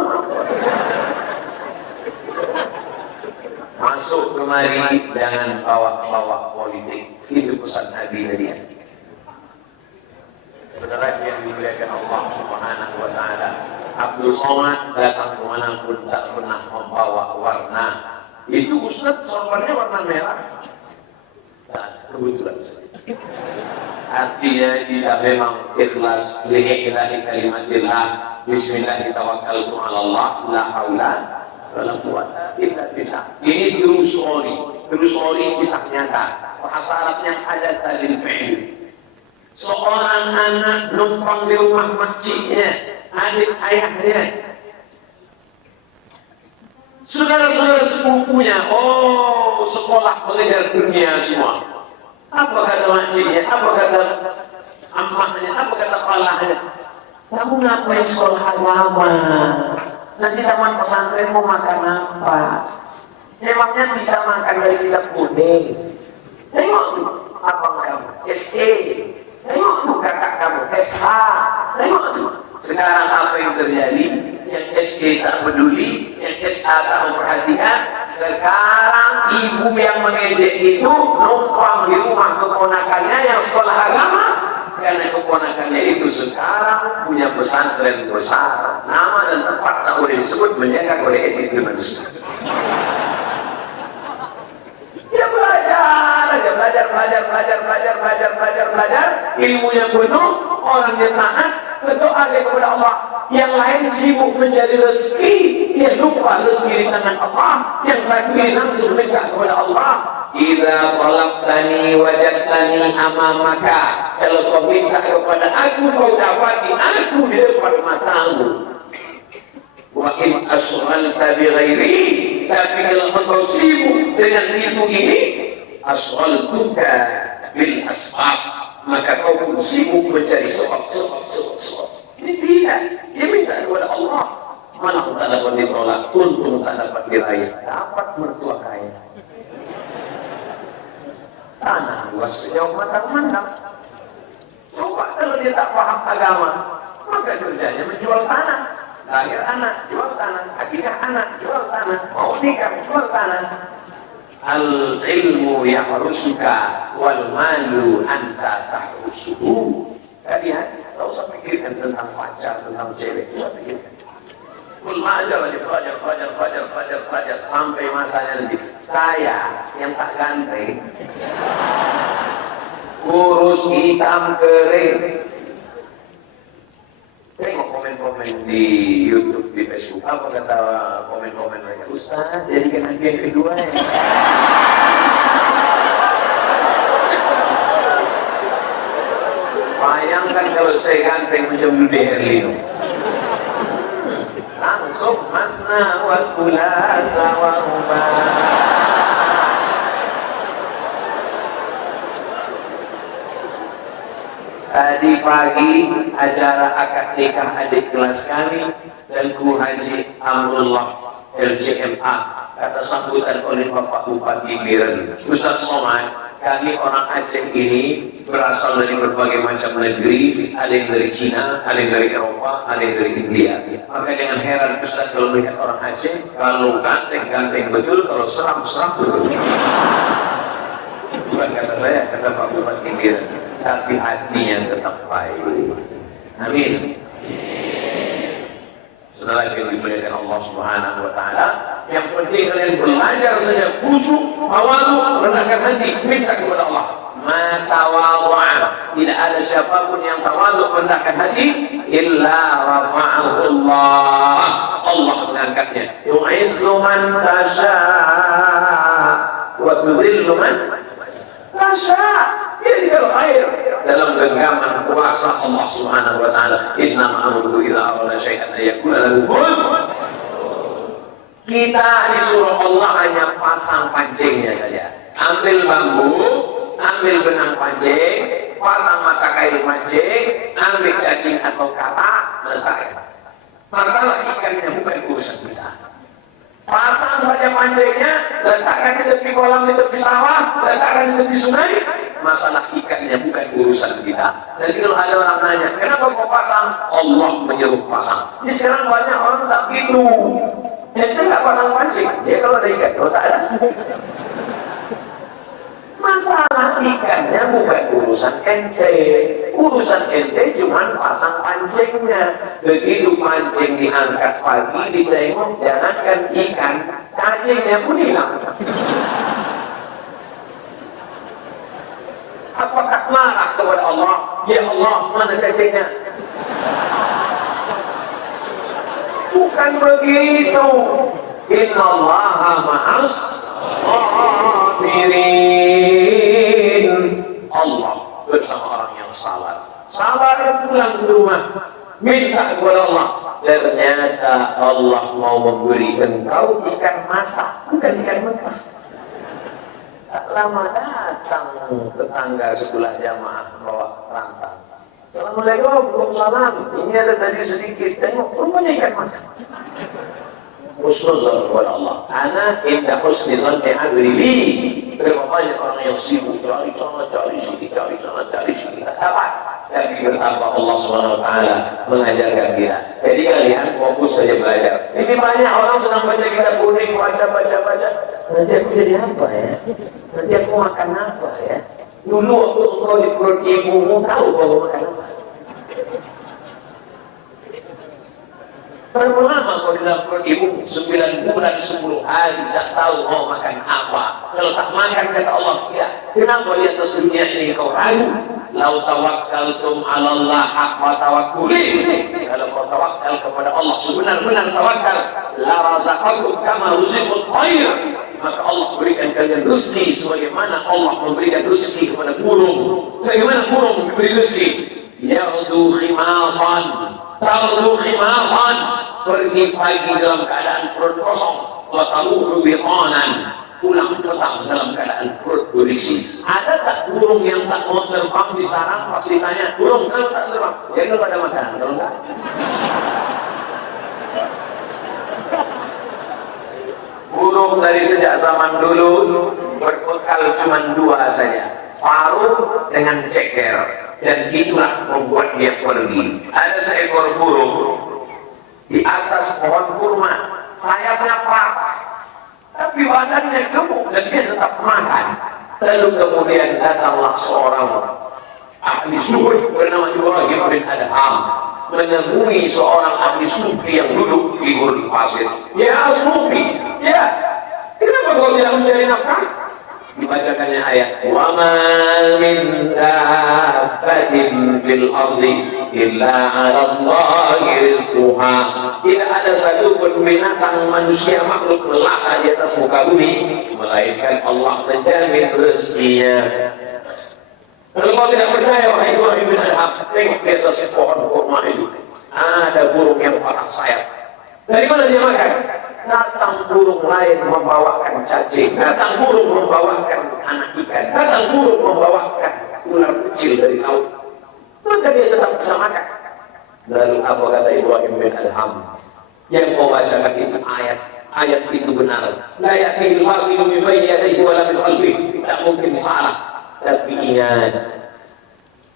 Masuk kemari jangan bawa-bawa politik. Itu pesan Nabi tadi. Saudara yang dimuliakan Allah Subhanahu wa taala, Abdul Somad datang kemana pun tak pernah membawa warna. Itu Ustaz sorbannya warna merah. Nah, kebetulan saja. Artinya tidak memang ikhlas lillahi kalimatillah. Bismillahirrahmanirrahim. Allah la haula wala quwwata illa billah. Ini true story kisah nyata. Syaratnya hadatsa lil fi'l. Seorang anak numpang di rumah makciknya, adik ayahnya, saudara-saudara sepupunya, oh sekolah mengejar dunia semua. Apa kata makciknya, apa kata ammahnya, apa kata khalahnya? Kamu ngapain sekolah agama? Nanti taman pesantren mau makan apa? Memangnya bisa makan dari kitab kuning? Tengok tuh, abang kamu, SE. Tengok tuh kakak kamu, SH. Tengok tuh. Sekarang apa yang terjadi? Yang SK tak peduli, yang SH tak memperhatikan. Sekarang ibu yang mengejek itu numpang di rumah keponakannya yang sekolah agama. Karena keponakannya itu sekarang punya pesantren besar. Nama dan tempat tak boleh disebut, menjaga oleh etik manusia. Dia belajar, ilmunya penuh, orangnya taat, berdoa kepada Allah. Yang lain sibuk mencari rezeki, dia lupa rezeki di tangan Allah. Yang satu ini langsung minta kepada Allah. Idza talabtani wajadtani amamaka. Kalau kau minta kepada aku, kau dapati aku di depan matamu. Wa in asghalta bi ghairi, tapi kalau engkau sibuk dengan itu ini, asghaltuka bil asbab, maka kau pun sibuk mencari sebab. Ini tidak, dia minta kepada Allah. Malah tak dapat ditolak, untung tak dapat diraih, dapat mertua kaya. Tanah luas sejauh mata memandang. Coba kalau dia tak paham agama, maka kerjanya menjual tanah. Lahir anak, jual tanah. Akikah anak, jual tanah. Mau nikah, jual tanah. Al-ilmu yahrusuka wal malu anta tahrusuhu. Kalian tak usah pikirkan tentang pacar, tentang cewek. Tak usah pikirkan. Belajar sampai masanya nanti. Saya yang tak ganteng, kurus hitam kering. Tengok komen-komen di YouTube, di Facebook. Apa kata komen-komen mereka? Ustaz, jadikan nabi yang kedua ya. Bayangkan kalau saya ganteng macam Dude Herlino. Langsung masna wa sulasa wa rubah. Tadi pagi acara akad nikah adik kelas kami dan Guru Haji Amrullah LJMA, kata sambutan oleh Bapak Bupati Biren, Ustaz Somad, kami orang Aceh ini berasal dari berbagai macam negeri, ada yang dari Cina, ada yang dari Eropa, ada yang dari India. Maka jangan heran Ustaz kalau melihat orang Aceh, kalau ganteng-ganteng betul, kalau seram-seram betul. Bukan kata saya, kata Pak Bupati Biren, tapi hatinya tetap baik. Amin. Saudara yang dimuliakan Allah Subhanahu wa taala, yang penting kalian belajar saja, khusyuk, tawadhu, rendahkan hati, minta kepada Allah. Ma tawadhu'a, tidak ada siapapun yang tawadhu rendahkan hati illa rafa'ahu Allah. Allah mengangkatnya. Yu'izzu man tasha wa tudhillu man tasha. Biyadikal khair, dalam genggaman kuasa Allah Subhanahu wa taala. Innama amruhu idza arada syai'an ayakuna lahu kun. Kita disuruh Allah hanya pasang pancingnya saja. Ambil bambu, ambil benang pancing, pasang mata kail mancing, ambil cacing atau kata, letakkan. Masalah ikannya bukan urusan kita. Pasang saja pancingnya, letakkan di tepi kolam, di tepi sawah, letakkan di tepi sungai. Masalah ikannya bukan urusan kita. Nanti kalau ada orang nanya, kenapa kau pasang? Allah menyuruh pasang. Ini sekarang banyak orang tak begitu. Ente nggak pasang pancing, dia kalau ada ikan, kalau tak ada. Masalah ikannya bukan urusan ente. Urusan ente cuma pasang pancingnya. Begitu pancing diangkat pagi, ditengok, jangankan ikan, cacingnya pun hilang. Apakah marah kepada Allah? Ya Allah, mana cacingnya? Bukan begitu. Inna Allaha ma'as sabirin. Allah bersama orang yang sabar. Sabar pulang ke rumah, minta kepada Allah. Ternyata Allah mau memberi engkau ikan masak, bukan ikan mentah. Tak lama datang tetangga sebelah jamaah bawa rantang. Assalamualaikum, waalaikumsalam. Ini ada tadi sedikit, tengok rupanya ikan masak. Husnuzan kepada Allah. Ana indah husnuzan abdi li. Berapa banyak orang yang sibuk cari sana, cari sini, cari sana, cari sini, tak dapat. Tapi betapa Allah SWT mengajarkan kita. Jadi kalian fokus saja belajar. Ini banyak orang sedang baca kitab kuning, baca. Nanti aku jadi apa ya? Nanti aku makan apa ya? Dulu waktu engkau di perut ibumu, tahu kau makan apa? Berapa lama kau di dalam perut ibu? 9 bulan 10 hari tak tahu mau makan apa. Kalau tak makan kata Allah tidak. Kenapa di atas dunia ini kau ragu? Lau tawakkaltum 'ala Allah haqqa tawakkuli. Kalau kau tawakal kepada Allah sebenar-benar tawakal, la razaqakum kama ruziqut thair. Maka Allah berikan kalian rezeki sebagaimana Allah memberikan rezeki kepada burung. Bagaimana burung memberi rezeki? Ya'udu khimasan, ta'udu khimasan, pergi pagi dalam keadaan perut kosong, wa taruhu biqanan, pulang petang dalam keadaan perut berisi. Ada tak burung yang tak mau terbang di sarang? Pas ditanya, burung kalau tak terbang, ya kalau ada makanan, kalau enggak. Burung dari sejak zaman dulu berbekal cuma 2 saja, paruh dengan ceker, dan itulah membuat dia pergi. Ada seekor burung di atas pohon kurma, sayapnya patah, tapi badannya gemuk dan dia tetap makan. Lalu kemudian datanglah seorang ahli sufi bernama Ibrahim bin Adham menemui seorang ahli sufi yang duduk di gurun pasir. Ya sufi, ya, kenapa kau tidak mencari nafkah? Dibacakannya ayat, wa ma min dabbatin fil ardi illa 'ala Allahi rizquha. Tidak ada satu pun binatang manusia makhluk melata di atas muka bumi melainkan Allah menjamin rezekinya. Kalau kau tidak percaya, wahai Ibrahim bin Adham, tengok di atas pohon kurma itu ada burung yang patah sayap. Dari mana dia makan? Datang burung lain membawakan cacing, datang burung membawakan anak ikan, datang burung membawakan ular kecil dari laut. Maka dia tetap bisa makan. Lalu apa kata Ibrahim bin Adham? Yang kau bacakan itu ayat itu benar. La ya'tihil batil min bayni yadayhi wa la min khalfihi. Tak mungkin salah. Tapi ingat,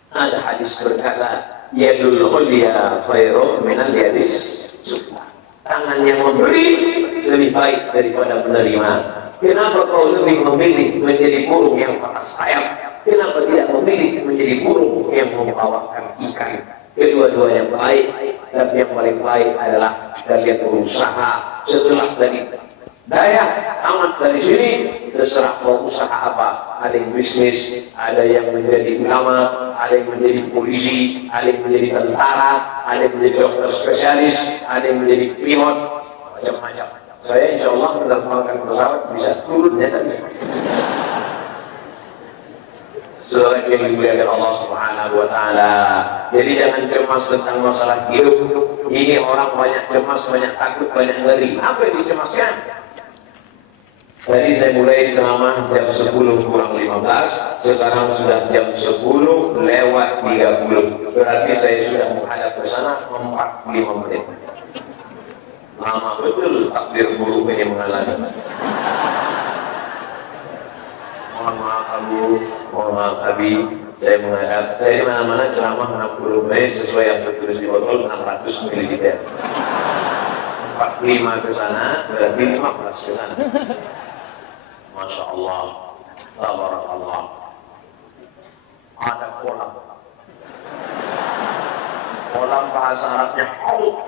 ada hadis berkata, yadul ulya khairun minal yadis sufla. Tangan yang memberi lebih baik daripada menerima. Kenapa kau lebih memilih menjadi burung yang patah sayap? Kenapa tidak memilih menjadi burung yang membawakan ikan? Kedua-duanya baik, tapi yang paling baik adalah kalian berusaha. Setelah dari daya tamat dari sini, terserah mau usaha apa. Ada yang bisnis, ada yang menjadi ulama, ada yang menjadi polisi, ada yang menjadi tentara, ada yang menjadi dokter spesialis, ada yang menjadi pilot, macam-macam. Saya insya Allah menerbangkan pesawat bisa turun ya tadi. Saudara yang dimuliakan Allah Subhanahu wa taala. Jadi jangan cemas tentang masalah hidup. Ini orang banyak cemas, banyak takut, banyak ngeri. Apa yang dicemaskan? Tadi saya mulai ceramah jam 10 kurang 15, sekarang sudah jam 10 lewat 30. Berarti saya sudah menghadap ke sana 45 menit. Lama betul takdir buruk ini mengalami. Mohon maaf Abu, mohon maaf Abi, saya menghadap. Saya di mana-mana ceramah 60 menit sesuai yang tertulis di botol 600 ml. 45 ke sana, berarti 15 ke sana. Masya Allah, tabarakallah. Ada kolam. Kolam bahasa Arabnya haud.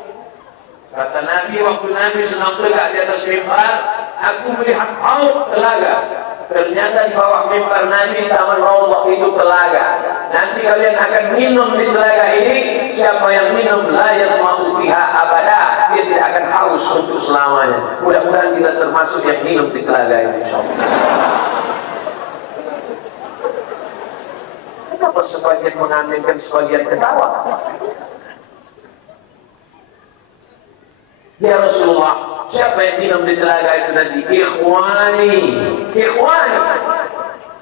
Kata Nabi, waktu Nabi sedang tegak di atas mimbar, aku melihat haud, telaga. Ternyata di bawah mimbar Nabi di Taman Raudhah itu telaga. Nanti kalian akan minum di telaga ini. Siapa yang minum la yasma'u fiha abada, dia tidak akan haus untuk selamanya. Mudah-mudahan kita termasuk yang minum di telaga itu, insyaallah. Kenapa sebagian mengaminkan, sebagian ketawa? Ya Rasulullah, siapa yang minum di telaga itu nanti? Ikhwani, ikhwani.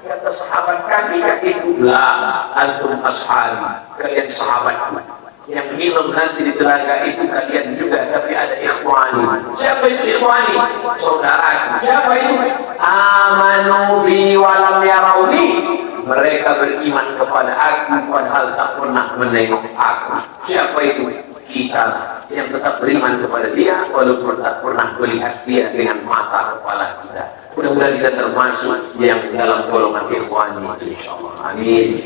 Kata sahabat kami itu, la antum ashabi, kalian sahabatku. Yang minum nanti di telaga itu kalian juga, tapi ada ikhwani. Siapa itu ikhwani? Saudaraku. Siapa itu? Amanu bi walam yarawni. Mereka beriman kepada aku padahal tak pernah menengok aku. Siapa itu? Kita yang tetap beriman kepada dia walaupun tak pernah melihat dia dengan mata kepala kita. Mudah-mudahan kita termasuk yang dalam golongan ikhwani itu, insyaallah. Amin.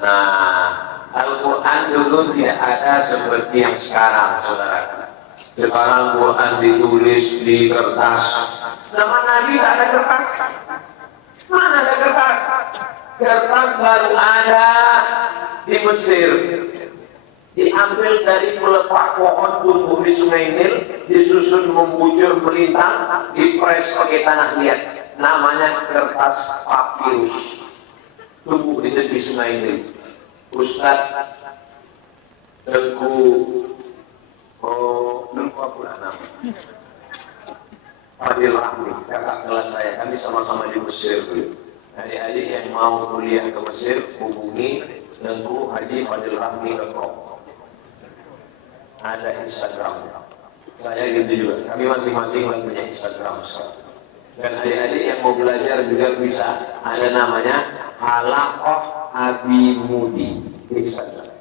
Nah, Al-Quran dulu tidak ada seperti yang sekarang, saudara. Sekarang Quran ditulis di kertas. Zaman Nabi tak ada kertas. Mana ada kertas? Kertas baru ada di Mesir. Diambil dari pelepah pohon tumbuh di Sungai Nil, disusun membujur melintang, dipres pakai tanah liat. Namanya kertas papirus. Tumbuh di tepi Sungai Nil. Ustaz Dengku apa nama? Fadil Rahmi, kakak kelas saya. Kami sama-sama di Mesir dulu. Adik-adik yang mau kuliah ke Mesir hubungi Dengku Haji Fadil Rahmi.com. Ada Instagram. Saya gitu juga. Kami masing-masing punya Instagram. Dan adik-adik yang mau belajar juga bisa. Ada namanya Halaqah Abi Mudi Instagram.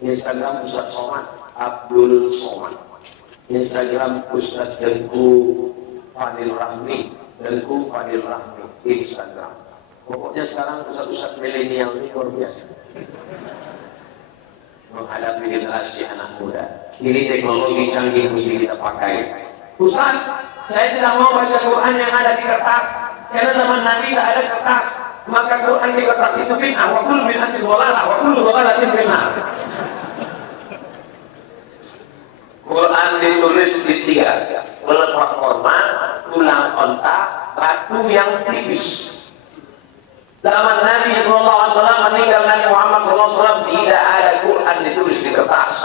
Instagram Ustaz Somad Abdul Somad. Instagram Ustaz Dengku Fadil Rahmi. Dengku Fadil Rahmi Instagram. Pokoknya sekarang Ustaz-Ustaz milenial ini luar biasa menghadapi generasi anak muda. Ini teknologi canggih mesti kita pakai. Ustaz, saya tidak mau baca Quran yang ada di kertas, karena zaman Nabi tidak ada kertas. Maka Quran di kertas itu bid'ah, wa kullu bid'atin dhalalah, wa kullu dhalalatin finnar. Quran ditulis di 3, pelepah korma, tulang onta, batu yang tipis. Zaman Nabi SAW meninggal, Nabi Muhammad SAW tidak ada Quran ditulis di kertas.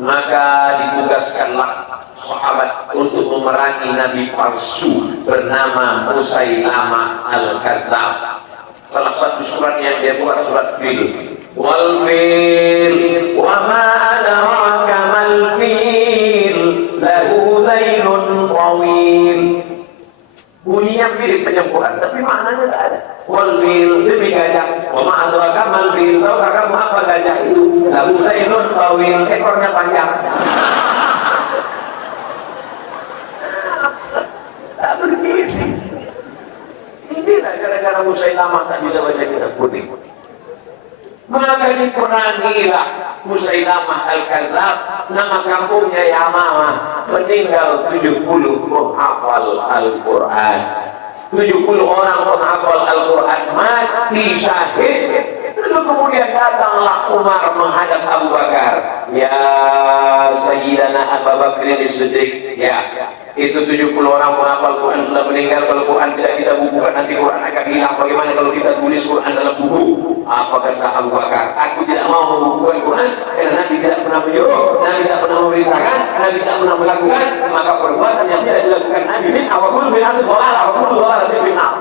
Maka ditugaskanlah sahabat untuk memerangi Nabi palsu bernama Musailamah Al-Kadzab. Salah satu surat yang dia buat surat Fil. Wal fil wa ma adraka mal fil lahu zailun tawil. Bunyinya mirip macam Quran, tapi maknanya tidak ada. Wal fil demi gajah. Wa ma adraka mal fil, tahu kamu apa gajah itu? Lahu zailun tawil, ekornya panjang. Tak bergizi. Inilah gara-gara Musailamah tak bisa baca kitab kuning. Maka diperangilah Musailamah Al-Kadzab, nama kampungnya Yamamah, meninggal 70 penghafal Al-Quran. 70 orang penghafal Al-Quran mati syahid. Lalu kemudian datanglah Umar menghadap Abu Bakar. Ya Sayyidana Abu Bakr as-Siddiq, ya Itu 70 orang menghafal Quran sudah meninggal. Kalau Quran tidak kita bukukan, nanti Quran akan hilang. Bagaimana kalau kita tulis Quran dalam buku? Apa kata Abu Bakar? Aku tidak mau membukukan Quran karena Nabi tidak pernah menyuruh, Nabi tidak pernah memerintahkan, Nabi tidak pernah melakukan. Maka perbuatan yang tidak dilakukan Nabi min awakul bin atu dolal, awakul dolal bin al.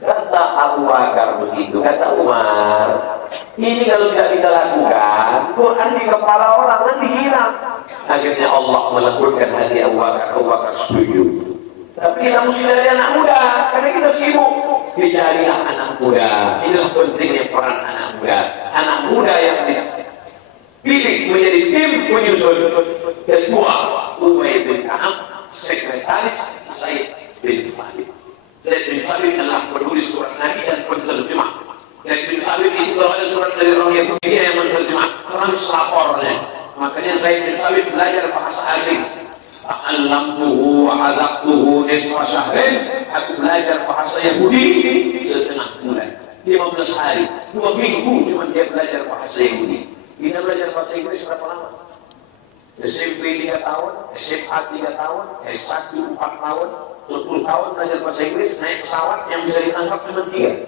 Kata Abu Bakar begitu, kata Umar, ini kalau tidak kita lakukan, Quran di kepala orang nanti hilang. Akhirnya Allah melembutkan hati Abu Bakar. Abu Bakar setuju. Tapi kita mesti dari anak muda, karena kita sibuk. Dicarilah anak muda. Inilah pentingnya peran anak muda. Anak muda yang dipilih menjadi tim penyusun. Ketua Umayyah bin Ka'ab, sekretaris Zaid bin Sabit. Zaid bin Sabit adalah penulis surat Nabi dan penerjemah. Zaid bin Sabit itu kalau ada surat dari orang Yahudi yang menerjemah, translatornya. Makanya Zaid bin Sabit belajar bahasa asing. Ta'allamtuhu wa 'adaqtuhu nisfa syahrin. Aku belajar bahasa Yahudi setengah bulan, 15 hari, 2 minggu cuma dia belajar bahasa Yahudi. Kita belajar bahasa Inggris berapa lama? SMP 3 tahun, SMA 3 tahun, S1 4 tahun, 10 tahun belajar bahasa Inggris. Naik pesawat yang bisa ditangkap cuma 3.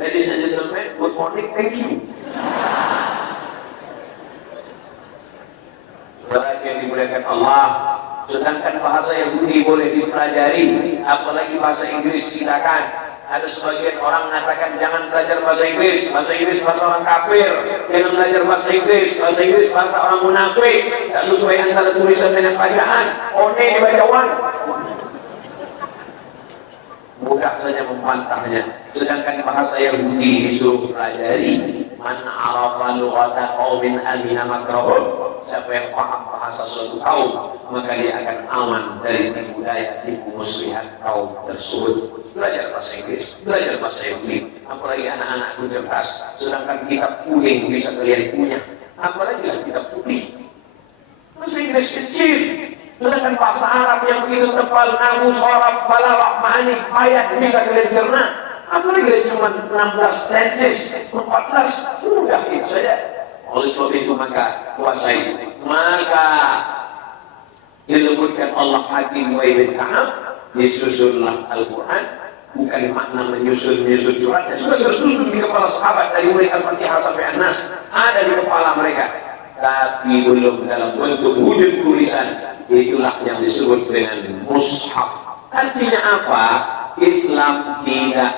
Ladies and gentlemen, good morning, thank you. Saudara yang dimuliakan Allah, sedangkan bahasa Yahudi boleh dipelajari, apalagi bahasa Inggris silakan. Ada sebagian orang mengatakan jangan belajar bahasa Inggris bahasa orang kafir, jangan belajar bahasa Inggris bahasa orang munafik, tak sesuai antara tulisan dengan bacaan, one dibacawan. Mudah saja membantahnya. Sedangkan bahasa Yahudi disuruh pelajari. Man arafa lughata qaumin amina makrahum. Siapa yang paham bahasa suatu kaum, maka dia akan aman dari tipu daya, tipu muslihat kaum tersebut. Belajar bahasa Inggris, belajar bahasa Yahudi. Apalagi anak-anakku cerdas. Sedangkan kitab kuning bisa kalian punya, apalagi kitab putih. Bahasa Inggris kecil. Sedangkan bahasa Arab yang begitu tebal, nahu, sorab, balawak, ma'ani, ayat bisa kalian cerna. Apalagi cuma 16 tenses, 14, mudah itu saja. Oleh sebab itu maka kuasai. Maka dilembutkan Allah hati Umayyah bin Ka'ab, disusunlah Al-Quran. Bukan makna menyusun suratnya, sudah tersusun di kepala sahabat dari mulai Al-Fatihah sampai An-Nas, ada di kepala mereka. Tapi belum dalam bentuk wujud tulisan. Itulah yang disebut dengan mushaf. Artinya apa? Islam tidak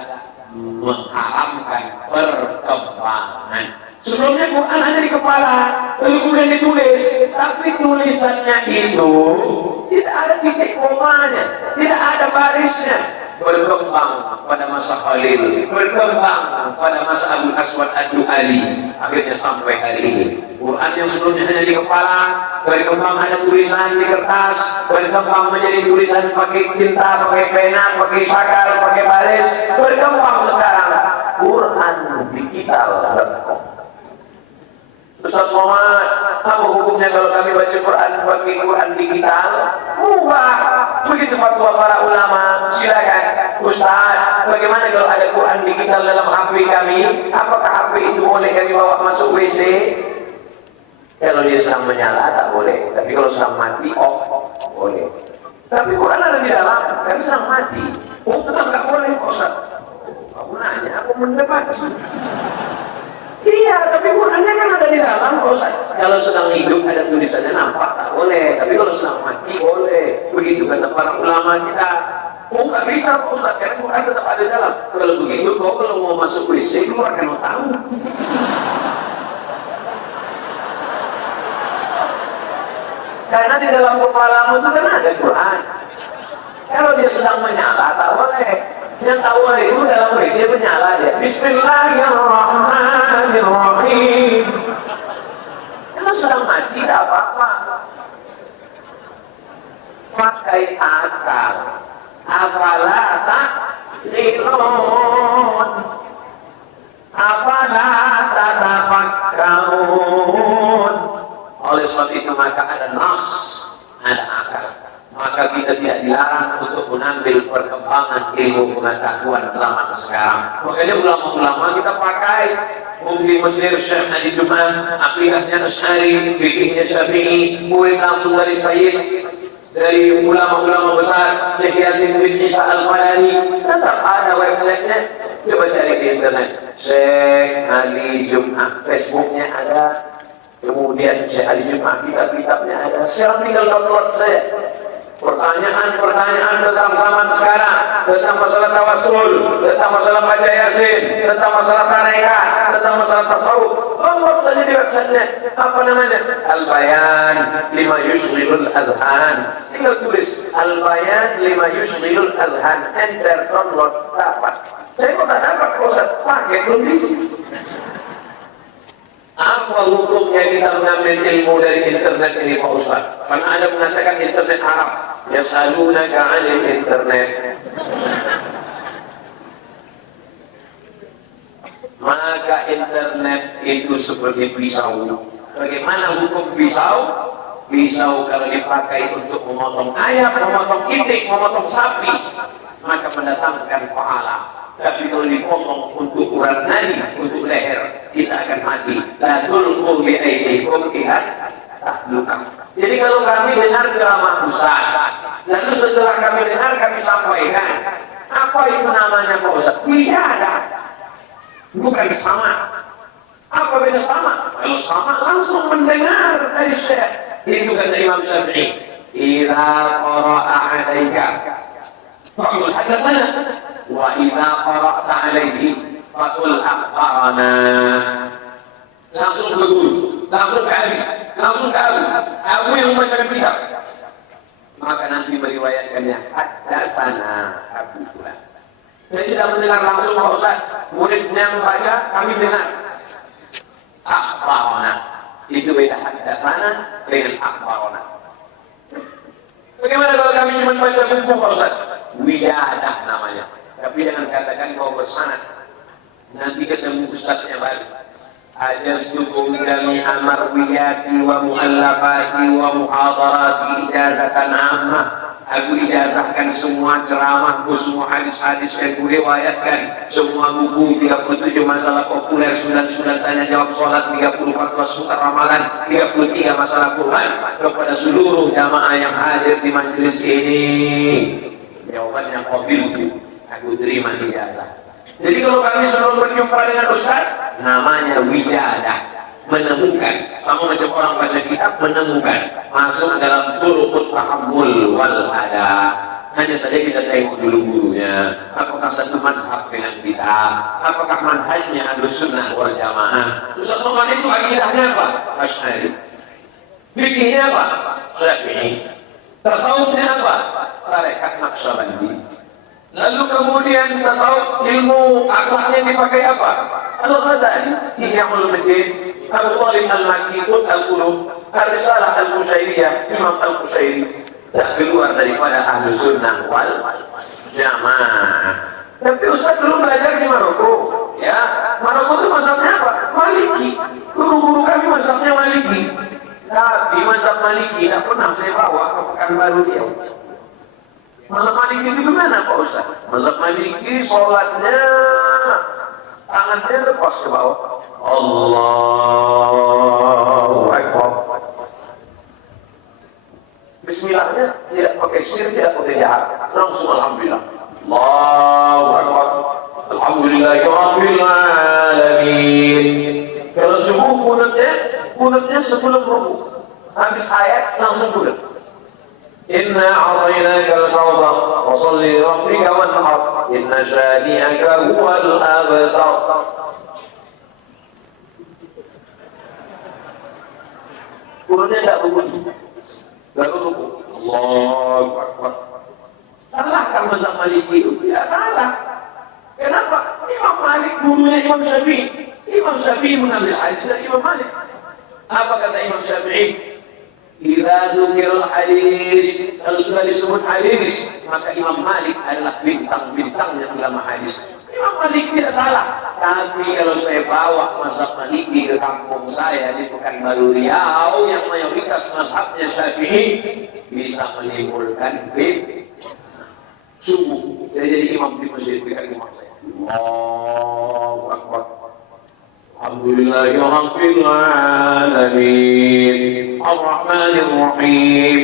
mengharamkan perkembangan. Sebelumnya Quran hanya di kepala, lalu kemudian ditulis, tapi tulisannya itu tidak ada titik komanya, tidak ada barisnya. Berkembang pada masa Khalil, berkembang pada masa Abu Aswad Ad-Du'ali, akhirnya sampai hari ini. Quran yang sebelumnya hanya di kepala, berkembang ada tulisan di kertas, berkembang menjadi tulisan pakai tinta, pakai pena, pakai sakal, pakai baris, berkembang sekarang Quran digital. Ustaz Somad, apa hukumnya kalau kami baca Quran pakai Quran digital? Mubah. Begitu fatwa para ulama. Silakan. Ustaz, bagaimana kalau ada Quran digital dalam HP kami? Apakah HP itu boleh kami bawa masuk WC? Kalau dia sedang menyala tak boleh, tapi kalau sedang mati off boleh. Tapi Quran ada di dalam, kan sedang mati. Oh, tetap nggak boleh, Ustaz. Aku nanya, aku mendebat. Iya, tapi Qurannya kan ada di dalam. Kalau sedang hidup ada tulisannya nampak tak boleh, tapi kalau sedang mati boleh. Begitu kata para ulama kita. Oh, nggak bisa Pak Ustaz, karena Quran tetap ada di dalam. Kalau begitu, kau kalau mau masuk WC keluarkan otakmu. Karena di dalam kepalamu itu kan ada Quran. Kalau dia sedang menyala tak boleh. Yang tak boleh itu dalam WC menyala dia. Bismillahirrahmanirrahim. Kalau sedang mati tak apa-apa. Pakai akal. Afala ta'qilun. Afala tatafakkarun. Oleh sebab itu maka ada nas, ada akal. Maka kita tidak dilarang untuk mengambil perkembangan ilmu pengetahuan zaman sekarang. Makanya ulama-ulama kita pakai mufti Mesir Syekh Ali Juman, aqidahnya Asy'ari, fikihnya Syafi'i, murid langsung dari Sayyid dari ulama-ulama besar, Syekh Yasin bin Isa Al-Fadani, tetap ada websitenya. Coba cari di internet, Syekh Ali Jum'ah, Facebooknya ada, kemudian Syekh Ali Jum'ah, kitab-kitabnya ada. Sekarang tinggal download saya. Pertanyaan tentang zaman sekarang, tentang masalah tawasul, tentang masalah baca yasin, tentang masalah tarekat, tentang masalah tasawuf, download saja di websitenya. Apa namanya? Al-Bayan lima yushghilul adhan. Tinggal tulis Al-Bayan lima yushghilul adhan, enter, download, dapat. Saya kok tak dapat kalau saya pakai belum diisi. Apa hukumnya kita mengambil ilmu dari internet ini Pak Ustaz? Karena ada mengatakan internet haram. Yasalunaka 'anil internet. Maka internet itu seperti pisau. Bagaimana hukum pisau? Pisau kalau dipakai untuk memotong ayam, memotong itik, memotong sapi, maka mendatangkan pahala. Tapi kalau dipotong untuk urat nadi, untuk leher, kita akan mati. La tulqu bi aydikum ila tahlukah. Jadi kalau kami dengar ceramah Ustaz, lalu setelah kami dengar kami sampaikan, apa itu namanya Pak Ustaz? Wijadah, bukan sama. Apa beda sama? Kalau sama langsung mendengar dari Syekh. Itu kata Imam Syafi'i. Idza qara'a 'alaika faqul hadatsana wa idza qara'ta 'alaihi faqul akhbarana. Langsung ke guru, langsung ke Ali, langsung ke Abu yang membacakan berita. Maka nanti meriwayatkannya hadatsana Abu Fulan. Saya tidak mendengar langsung Pak Ustaz, muridnya membaca, kami dengar. Akhbarana, itu beda hadatsana dengan akhbarana. Bagaimana kalau kami cuma baca buku Pak Ustaz? Wijadah namanya. Tapi jangan katakan kau bersanad. Nanti ketemu ustadznya baru. Ajastukum jami'a marwiyati wa mu'allafati wa muhadarati ijazatan ammah. Aku ijazahkan semua ceramahku, semua hadis-hadis yang kuriwayatkan, semua buku 37 masalah populer, 99 tanya jawab sholat, 30 fatwa seputar ramalan, 33 masalah Quran kepada seluruh jamaah yang hadir di majelis ini. Jawabannya qabiltu, aku terima ijazah. Jadi kalau kami sebelum berjumpa dengan Ustaz, namanya wijadah, menemukan, sama macam orang baca kitab, menemukan, masuk dalam turuqut tahammul wal ada. Hanya saja kita tengok dulu gurunya, apakah satu mazhab dengan kita, apakah manhajnya Ahlus Sunnah wal Jamaah. Ustaz Somad itu akidahnya apa? Asy'ari. Fikihnya apa? Syafi'i. Tasawufnya apa? Tarekat Naqsyabandi. Lalu kemudian tasawuf, ilmu akhlaknya dipakai apa? Al-Ghazali, Ihya Ulumuddin, Abu Talib Al-Makki, Al-Qulub, Ar-Risalah Al-Qushairiyah, Imam Al-Qushairi. Tak keluar daripada Ahlus Sunnah wal Jamaah. Tapi Ustaz dulu belajar di Maroko. Ya, Maroko itu mazhabnya apa? Maliki. Guru-guru kami mazhabnya Maliki. Tapi mazhab Maliki tidak pernah saya bawa ke Pekanbaru Riau. Mazhab Maliki itu gimana Pak Ustaz? Mazhab Maliki sholatnya tangannya lepas ke bawah. Allahu Akbar. Bismillahnya tidak pakai sir, tidak pakai jahar, langsung Alhamdulillah. Allahu Akbar. Alhamdulillahirabbil alamin. Kalau subuh kunutnya sebelum rukuk. Habis ayat langsung kunut. Inna a'tainakal kautsar wa shalli li rabbika wanhar inna shani'aka huwal abtar. Kunutnya tidak berbunyi. Lalu rukuk. Allahu Akbar. Salah kan mazhab Maliki itu? Ya salah. Kenapa? Imam Malik gurunya Imam Syafi'i. Imam Syafi'i mengambil hadis dari Imam Malik. Apa kata Imam Syafi'i? Idza dzukirul hadis, kalau sudah disebut hadis, maka Imam Malik adalah bintang-bintangnya ulama hadis. Imam Malik tidak salah. Tapi kalau saya bawa mazhab Maliki ke kampung saya di Pekanbaru Riau yang mayoritas mazhabnya Syafi'i, bisa menimbulkan fitnah. Sungguh, saya jadi imam di masjid dekat rumah saya. Allahu Akbar. Alhamdulillahirabbil alamin. Ar-Rahmanir Rahim.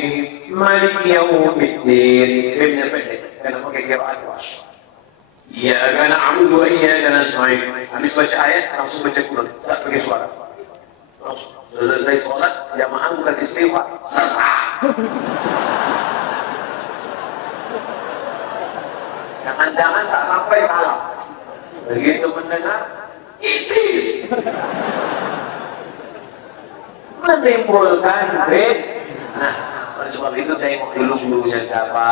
Maliki yaumiddin. Mimnya pendek karena pakai qiraat wash. Iyyaka na'budu wa iyyaka nasta'in. Habis baca ayat langsung baca qunut, tak pakai suara. Langsung selesai sholat, jamaah bukan istighfar, selesai. Jangan-jangan tak sampai salam. Begitu mendengar, ISIS menimbulkan Nah, oleh sebab itu tengok dulu gurunya siapa.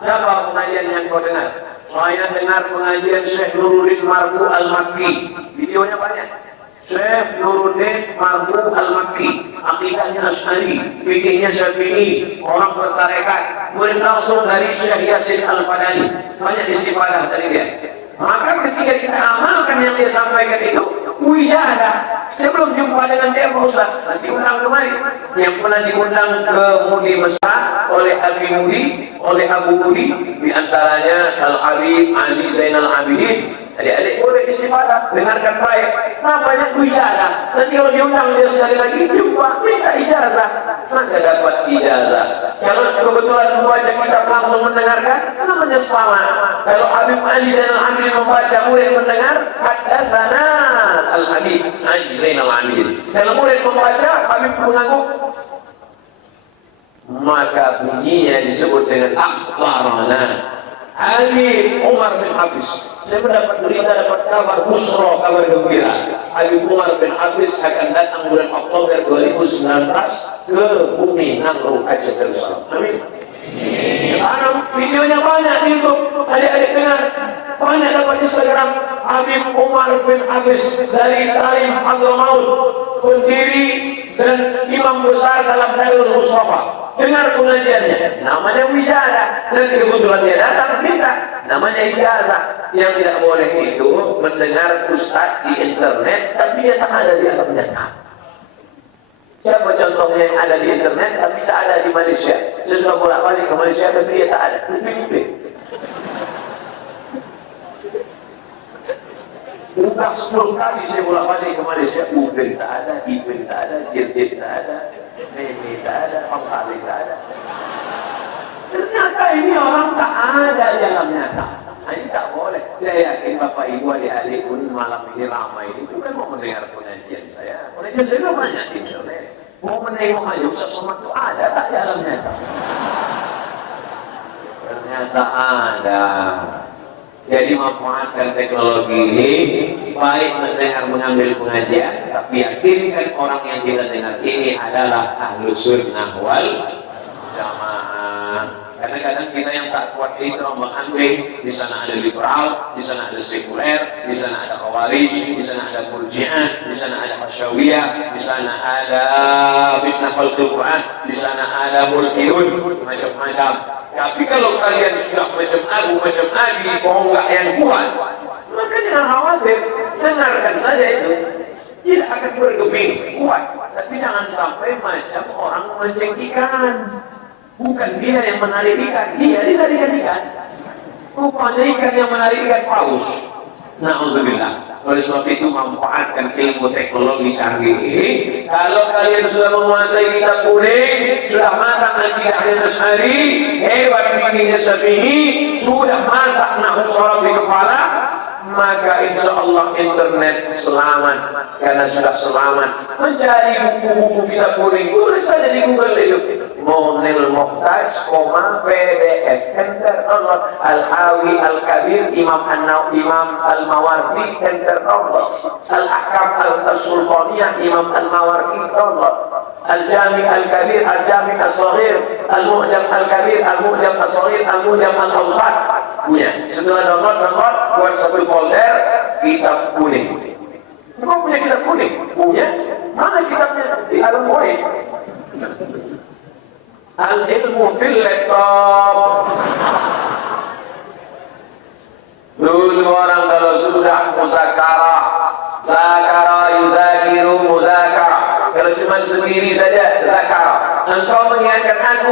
Siapa pengajian yang kau dengar? Saya dengar pengajian Syekh Nuruddin Marbu Al-Makki. Videonya banyak. Syekh Nuruddin Marbu Al-Makki, akidahnya Asy'ari, fikihnya Syafi'i, orang bertarekat, murid langsung dari Syekh Yasin Al-Fadani. Banyak istifadah dari dia. Maka ketika kita amalkan yang dia sampaikan itu, wijadah. Sebelum jumpa dengan dia, Pak Ustaz, nanti undang kemari. Yang pernah diundang ke Mudi Mesar oleh Abi Mudi, oleh Abu Mudi, diantaranya Al-Habib Ali Zainal Abidin. Adik-adik boleh istifadah, dengarkan baik. Namanya ijazah. Nanti kalau diundang dia sekali lagi jumpa, minta ijazah, maka dapat ijazah. Kalau kebetulan membaca kitab langsung mendengarkan, namanya sama. Kalau Habib Ali Zainal Abidin membaca, murid mendengar, haddatsana Al-Habib Ali Zainal Abidin. Kalau murid membaca, Habib mengangguk, maka bunyinya disebut dengan akhbarana Ali Umar bin Hafiz. Saya mendapat berita, dapat kabar busra, kabar gembira. Habib Umar bin Hafiz akan datang bulan Oktober 2019 ke bumi Nangro Aceh Darussalam. Amin. Sekarang videonya banyak di YouTube. Adik-adik dengar, banyak dapat Instagram. Habib Umar bin Hafiz dari Tarim Hadramaut, pendiri dan imam besar dalam Darul Mustafa. Dengar pengajiannya, namanya wijadah. Nanti kebetulan dia datang, minta, namanya ijazah. Yang tidak boleh itu mendengar ustaz di internet, tapi dia tak ada di alam nyata. Siapa contohnya yang ada di internet, tapi tak ada di Malaysia? Saya sudah bolak-balik ke Malaysia, tapi dia tak ada. Udah 10 kali saya bolak-balik ke Malaysia, Ubin tak ada, Ibin tak ada, Jirjit tak ada, Neni tak ada, Pak Salih tak ada. Ternyata ini orang tak ada di alam nyata. Nah, ini tak boleh. Saya yakin Bapak Ibu adik-adik pun malam ini ramai ini bukan mau mendengar pengajian saya. Pengajian saya sudah banyak di internet. Mau menengok aja Ustaz Somad itu ada tak di alam nyata? Ternyata ada. Jadi memanfaatkan teknologi ini, baik mendengar mengambil pengajian, tapi yakinkan orang yang kita dengar ini adalah ahlu sunnah wal jamaah. Kadang-kadang kita yang tak kuat ini terombang ambing, di sana ada liberal, di sana ada sekuler, di sana ada khawarij, di sana ada murji'ah, di sana ada masyawiyah, di sana ada fitnah khalqul Quran, di sana ada mulkiyun, macam-macam. Tapi kalau kalian sudah macam Abu, macam Ali, tonggak yang kuat, maka jangan khawatir, dengarkan saja itu. Tidak akan bergeming, kuat. Tapi jangan sampai macam orang mencengkikan. Bukan dia yang menarik ikan, dia ditarik ikan. Rupanya ikan yang menarik ikan paus. Na'udzubillah. Oleh sebab itu manfaatkan ilmu teknologi canggih ini. Kalau kalian sudah menguasai kitab kuning, sudah matang akidahnya Asy'ari, hebat fikihnya Syafi'i, sudah masak nahwu sharaf di kepala, maka insya Allah internet selamat. Karena sudah selamat, mencari buku-buku kitab kuning, tulis saja di Google itu. Monil Muhtaj, PDF, enter download. Al-Hawi Al-Kabir, Imam Al-Mawardi, enter download. Al-Ahkam Al-Sultaniyah, Imam Al-Mawardi, download. Al-Jami Al-Kabir, Al-Jami Al-Saghir, Al-Mu'jam Al-Kabir, Al-Mu'jam Al-Saghir, Al-Mu'jam Al-Awsat. Punya. Setelah download, buat satu folder kitab kuning. Kau punya kitab kuning? Punya. Mana kitabnya? Di alam wahid. Al-ilmu fil laptop. Dulu orang kalau sudah muzakarah, zakara yuzakiru muzakarah. Kalau cuma sendiri saja, zakara. Engkau mengingatkan aku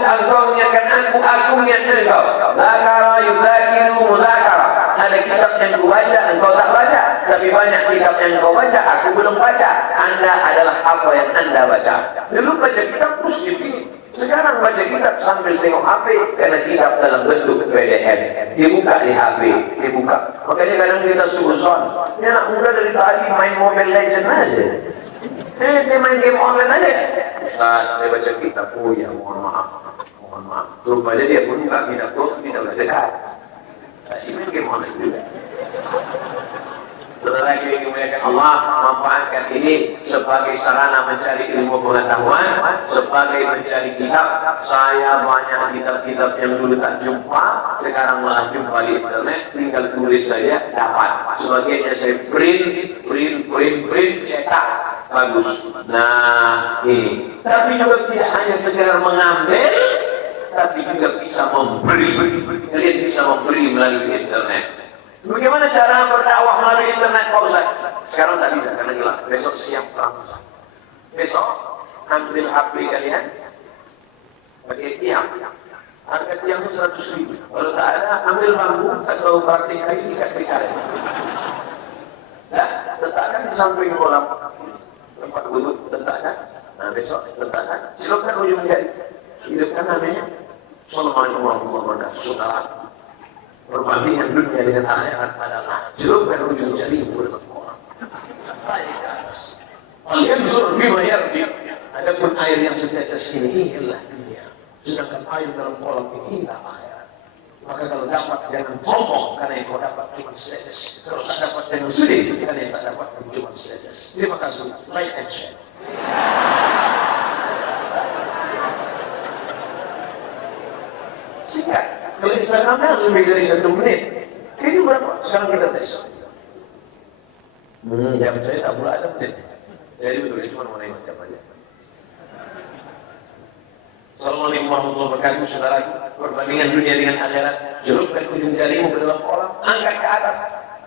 mengingatkan engkau. Zakara yuzakiru muzakarah. Ada kitab yang ku baca, engkau tak baca. Tapi banyak kitab yang engkau baca, aku belum baca. Anda adalah apa yang Anda baca. Dulu baca kitab muslim ini. Sekarang baca kitab sambil tengok HP, karena kitab dalam bentuk PDF. Dibuka di HP, dibuka. Makanya kadang kita suzon, ini anak muda dari tadi main Mobile Legends aja. Dia main game online aja. Ustaz, saya baca kitab. Oh ya, mohon maaf. Mohon maaf. Rupanya dia pun buka kitab tuh, kita udah dekat. Tadi main game online juga. Saudara yang dimuliakan Allah, manfaatkan ini sebagai sarana mencari ilmu pengetahuan, sebagai mencari kitab. Saya banyak kitab-kitab yang dulu tak jumpa, sekarang malah jumpa di internet, tinggal tulis saja dapat. Sebagiannya saya print, cetak, bagus. Nah ini. Tapi juga tidak hanya sekedar mengambil, tapi juga bisa memberi. Kalian bisa memberi melalui internet. Bagaimana cara berdakwah melalui internet Pak Ustaz? Sekarang tak bisa karena gelap. Besok siang terang. Besok ambil HP kalian, pakai tiang. Harga tiang itu 100.000. Kalau tak ada, ambil bambu atau batik kayu ikat kalian. Nah, letakkan di samping kolam tempat wudhu, letakkan. Nah besok letakkan. Silapkan ujung jari. Hidupkan namanya. Assalamualaikum warahmatullahi wabarakatuh. Saudara. Perbandingan dunia dengan akhirat adalah jelupkan ujung jari mulut orang. Baik ke atas. Kalian disuruh bima yarji. Adapun air yang setetes ini ialah dunia. Sedangkan air dalam kolam ini adalah akhirat. Maka kalau dapat jangan sombong karena yang kau dapat cuma setetes. Kalau tak dapat jangan sedih karena yang tak dapat cuma setetes. Terima kasih. Like and share. Singkat. Kalau Instagramnya lebih dari 1 menit. Ini berapa? Sekarang kita tes. Jam saya tak pula ada menit. Jadi betul, ini cuma mau nanya jam aja. Assalamualaikum warahmatullahi wabarakatuh. Saudara, perbandingan dunia dengan akhirat. Jelupkan ujung jarimu ke dalam kolam, angkat ke atas.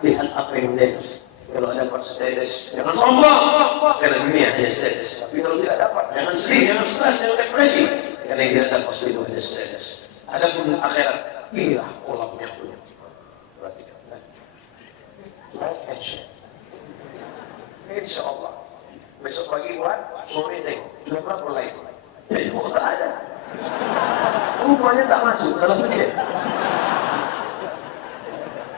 Lihat apa yang mendetes. Kalau dapat status, jangan sombong. Karena dunia hanya status. Tapi kalau tidak dapat, jangan sedih, jangan stres, jangan depresi. Karena yang tidak dapat itu hanya status. Adapun akhirat, inilah kolamnya punya. Perhatikan. Like and share. Insya Allah. Besok pagi buat, sore tengok. Sudah berapa like? Kok tak ada? Rupanya tak masuk, salah pencet.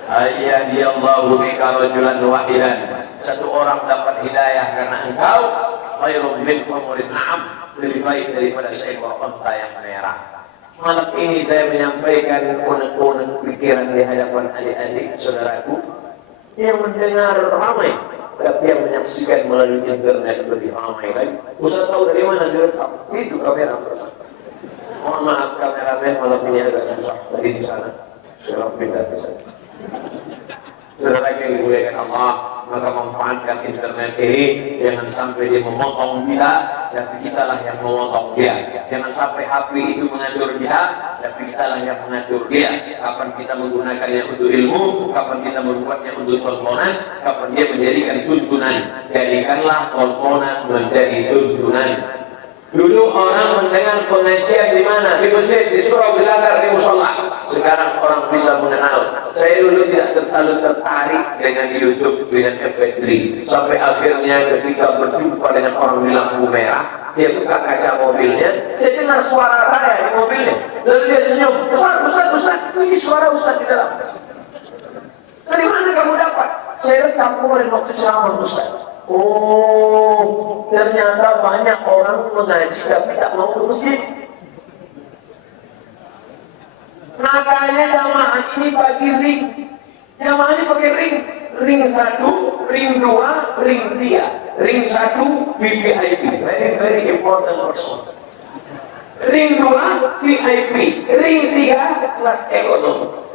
Ayyadiyallahu bika rajulan wahidan. Satu orang dapat hidayah karena engkau, khairun min humurin na'am. Lebih baik daripada seekor unta yang merah. Malam ini saya menyampaikan unek-unek pikiran di hadapan adik-adik saudaraku yang mendengar ramai, tapi yang menyaksikan melalui internet lebih ramai lagi. Ustaz tahu dari mana direkam? Itu kamera pertama. Mohon maaf kameramen, malam ini agak susah tadi di sana. Saya pindah ke sana. Saudara yang dimuliakan Allah, maka manfaatkan internet ini. Jangan sampai dia memotong kita, tapi kitalah yang memotong dia. Jangan sampai HP itu mengatur kita, tapi kitalah yang mengatur dia. Kapan kita menggunakannya untuk ilmu, kapan kita membuatnya untuk tontonan, kapan dia menjadikan tuntunan. Jadikanlah tontonan menjadi tuntunan. Dulu orang mendengar pengajian di mana? Di masjid, di surau belakar, di musola. Sekarang orang bisa mengenal. Saya dulu tidak terlalu tertarik dengan YouTube, dengan MP3. Sampai akhirnya ketika berjumpa dengan orang di lampu merah, dia buka kaca mobilnya, saya dengar suara saya di mobilnya. Lalu dia senyum, Ustaz, ini suara Ustaz di dalam. Dari mana kamu dapat? Saya rekam kemarin waktu ceramah Ustaz. Oh, ternyata banyak orang mengaji tapi tak mau ke masjid. Makanya jamaah ini bagi ring. Jamaah ini pakai ring. Ring 1, ring 2, ring 3. Ring 1 VVIP, very important person. Ring 2 VIP, ring 3 kelas ekonomi.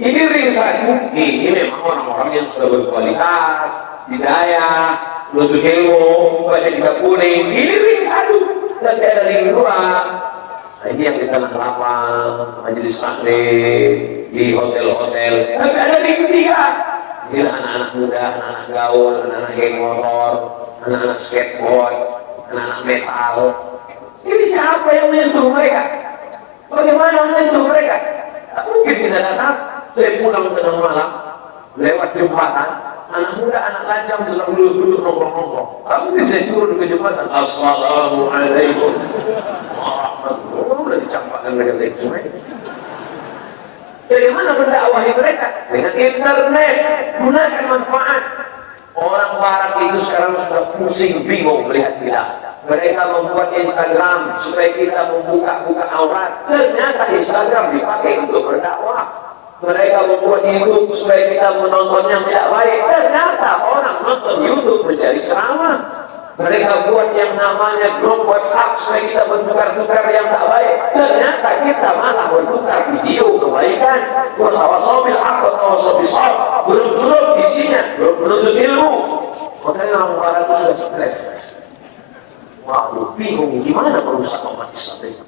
Ini ring 1, ini memang orang-orang yang sudah berkualitas, hidayah, menuntut ilmu, baca kitab kuning. Ini ring 1, tapi ada ring 2. Nah, ini yang di Tanah Lapang, majelis taklim, di hotel-hotel. Tapi ada ring 3. Inilah anak-anak muda, anak-anak gaul, anak-anak geng motor, anak-anak skateboard, anak-anak metal. Ini siapa yang menyentuh mereka? Bagaimana menyentuh mereka? Tak mungkin kita datang. Saya pulang tengah malam, lewat jembatan, Anak muda, anak lajang sedang duduk nongkrong-nongkrong. Kamu bisa turun ke jembatan. Assalamualaikum warahmatullahi. Udah dicampakkan dengan seksual. Bagaimana mendakwahi mereka? Dengan internet. Gunakan manfaat. Orang barat itu sekarang sudah pusing, bingung melihat kita. Mereka membuat Instagram supaya kita membuka-buka aurat. Ternyata Instagram dipakai untuk berdakwah. Mereka membuat YouTube supaya kita menonton yang tidak baik. Ternyata orang nonton YouTube mencari ceramah. Mereka buat yang namanya grup WhatsApp supaya kita bertukar-tukar yang tak baik. Ternyata kita malah bertukar video kebaikan. Bertawasau bil haq, bertawasau bis sabr. Grup-grup isinya, grup menuntut ilmu. Makanya orang barat itu sudah stres. Waduh, bingung gimana merusak umat Islam itu.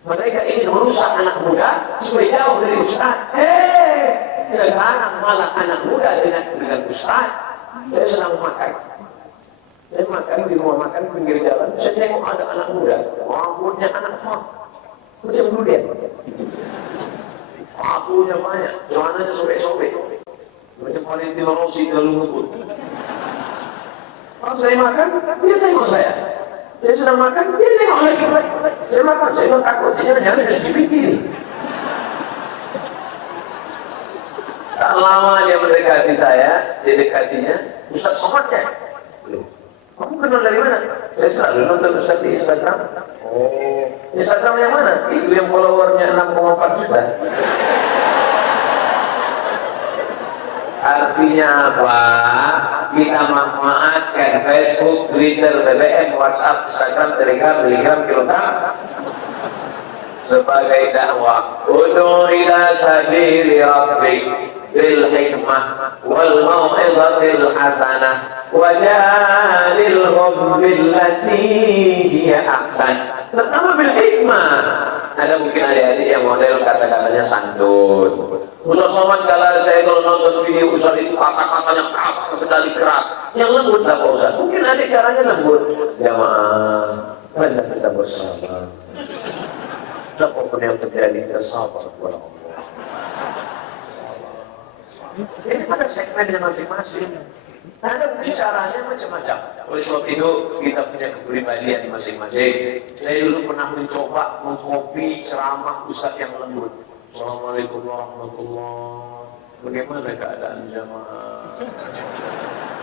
Mereka ingin merusak anak muda supaya jauh dari ustaz. Sekarang malah anak muda dengan ustaz. Saya sedang makan. Saya makan di rumah makan pinggir jalan. Saya tengok ada anak muda. Rambutnya anak fak. Macam durian. Pakunya banyak. Celananya sobek-sobek. Macam Valentino Rossi terlalu ngebut. Pas saya makan, dia tengok saya. Saya sedang makan, dia tengok lagi. Saya makan, saya takut. Jangan-jangan ada LGBT ini. Tak lama dia mendekati saya, dia dekatinya, Ustaz Somad ya? Belum. Kamu kenal dari mana? Saya selalu nonton Ustaz di Instagram. Oh, Instagram yang mana? Itu yang followernya 6,4 juta. Artinya apa? Kita manfaatkan Facebook, Twitter, BBM, WhatsApp, Instagram, Telegram, Kilogram sebagai dakwah. Ud'u ila sabili rabbik bil hikmah wal mau'izatil hasanah wajadilhum billati hiya ahsan. Pertama bil hikmah. Ada mungkin adik-adik yang model kata-katanya santun. Ustaz Somad kalau nonton video Ustaz itu kata-katanya kasar sekali, keras. Yang lembut lah Pak Ustaz. Mungkin adik caranya lembut. Jamaah, mari kita bersama. Apapun yang terjadi, kita sabar kepada Allah. Ini ada segmennya masing-masing. Ada bicaranya macam-macam. Oleh sebab itu kita punya kepribadian masing-masing. Saya dulu pernah mencoba mengkopi ceramah Ustaz yang lembut. Assalamualaikum warahmatullahi. Bagaimana keadaan jamaah?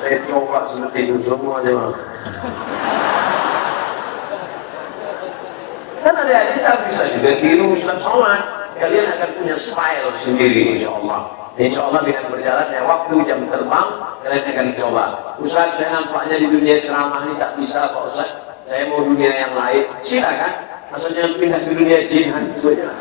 Saya coba seperti itu semua jemaah. Kan ada kita bisa juga tiru Ustaz Somad. Kalian akan punya style sendiri insyaAllah. InsyaAllah dengan berjalannya waktu jam terbang kalian akan coba. Ustaz, saya nampaknya di dunia ceramah ini tak bisa Pak Ustaz. Saya mau dunia yang lain. Silakan. Asalnya pindah ke dunia jin hantu aja.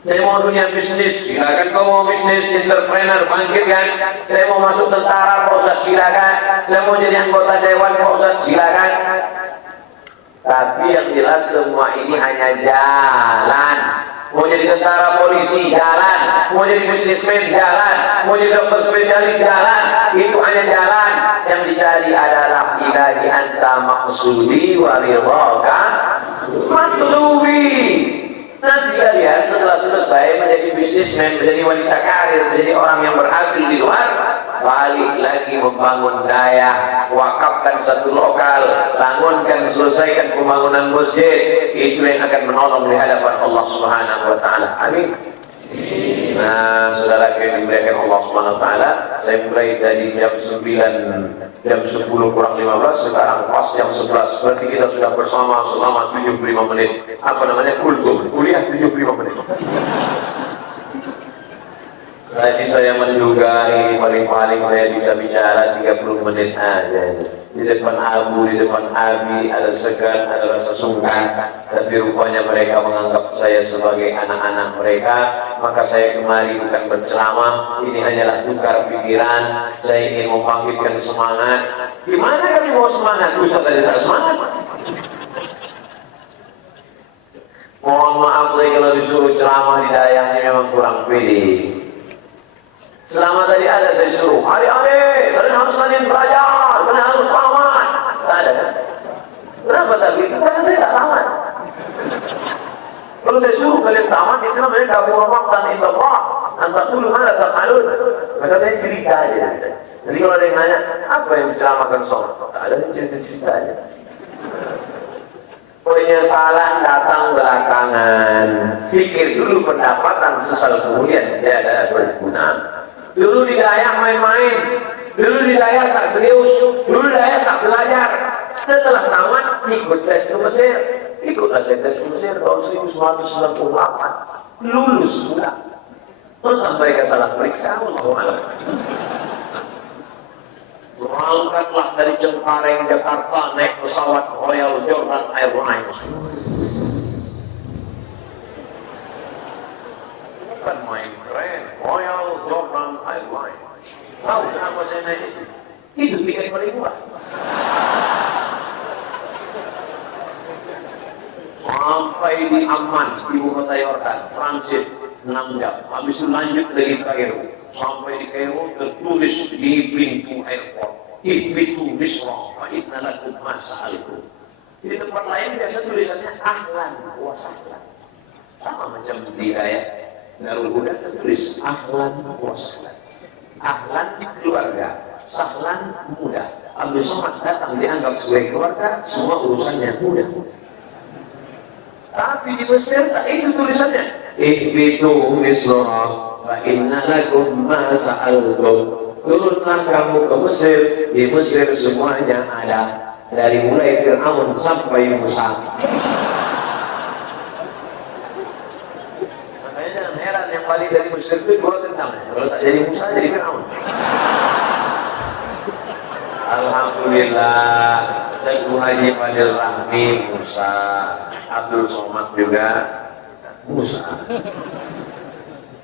Saya mau dunia bisnis. Silakan kau mau bisnis, entrepreneur, bangkit kan. Saya mau masuk tentara Pak Ustaz. Silakan. Saya mau jadi anggota dewan Pak Ustaz. Silakan. Tapi yang jelas semua ini hanya jalan. Mau jadi tentara, polisi, jalan. Mau jadi bisnismen, jalan. Mau jadi dokter spesialis, jalan. Itu hanya jalan. Yang dicari adalah ilahi anta maksudi wa ridhaka matlubi. Nanti kalian setelah selesai menjadi bisnismen, menjadi wanita karir, menjadi orang yang berhasil di luar, balik lagi membangun daya, wakafkan satu lokal, bangunkan, selesaikan pembangunan masjid. Itu yang akan menolong di hadapan Allah Subhanahu wa taala. Amin. Nah, saudara yang dimuliakan Allah Subhanahu wa taala, saya mulai tadi jam 9, jam 10 kurang 15, sekarang pas jam 11. Berarti kita sudah bersama selama 75 menit. Apa namanya? Kuliah 75 menit. Tadi saya menduga ini paling-paling saya bisa bicara 30 menit aja. Di depan Abu, di depan Abi ada segan, ada rasa sungkan. Tapi rupanya mereka menganggap saya sebagai anak-anak mereka. Maka saya kemari bukan berceramah. Ini hanyalah tukar pikiran. Saya ingin membangkitkan semangat. Gimana kami mau semangat? Ustaz tadi tak semangat. Mohon maaf saya kalau disuruh ceramah di dayahnya memang kurang pede. Selama tadi ada saya suruh, hari-hari kalian harus rajin belajar, kalian harus tamat. Tak ada kan? Kenapa tak begitu? Karena saya tak tamat. Kalau saya suruh kalian tamat, itu namanya kabur maqtan indallah. Antakul mana taf'alun. Maka saya cerita aja. Jadi kalau ada yang nanya, apa yang diceramakan sholat? Tak ada cerita-cerita aja. Penyesalan datang belakangan. Pikir dulu pendapatan, sesal kemudian tidak berguna. Dulu di Dayak main-main, dulu di Dayak tak serius, dulu di Dayak tak belajar. Setelah tamat ikut tes ke Mesir, ikutlah saya tes ke Mesir tahun 1998, lulus pula. Entah mereka salah periksa, Allahu a'lam. Berangkatlah dari Cengkareng, Jakarta naik pesawat Royal Jordan Airlines. Bukan main keren, Royal Jordan Airlines. Tahu kenapa saya naik itu? Itu tiket paling murah. Sampai di Amman, ibu kota Yordan, transit 6 jam. Habis itu lanjut dari Kairo. Sampai di Kairo tertulis di pintu airport, ihbitu Misra fa inna lakum ma sa'altum. Di tempat lain biasa tulisannya ahlan wa sahlan. Sama macam di Dayak Darul Huda tertulis ahlan wa sahlan. Ahlan keluarga, sahlan mudah. Abdul Somad datang dianggap sebagai keluarga, semua urusannya mudah. Tapi di Mesir tak itu tulisannya. Ihbitu Misra fa inna lakum ma sa'altum. Turunlah kamu ke Mesir. Di Mesir semuanya ada, dari mulai Fir'aun sampai Musa. Makanya jangan heran yang balik dari Mesir itu dua tentang. Kalau tak jadi Musa, jadi Fir'aun. Alhamdulillah, Teguh Haji Fadil Rahmi Musa, Abdul Somad juga Musa.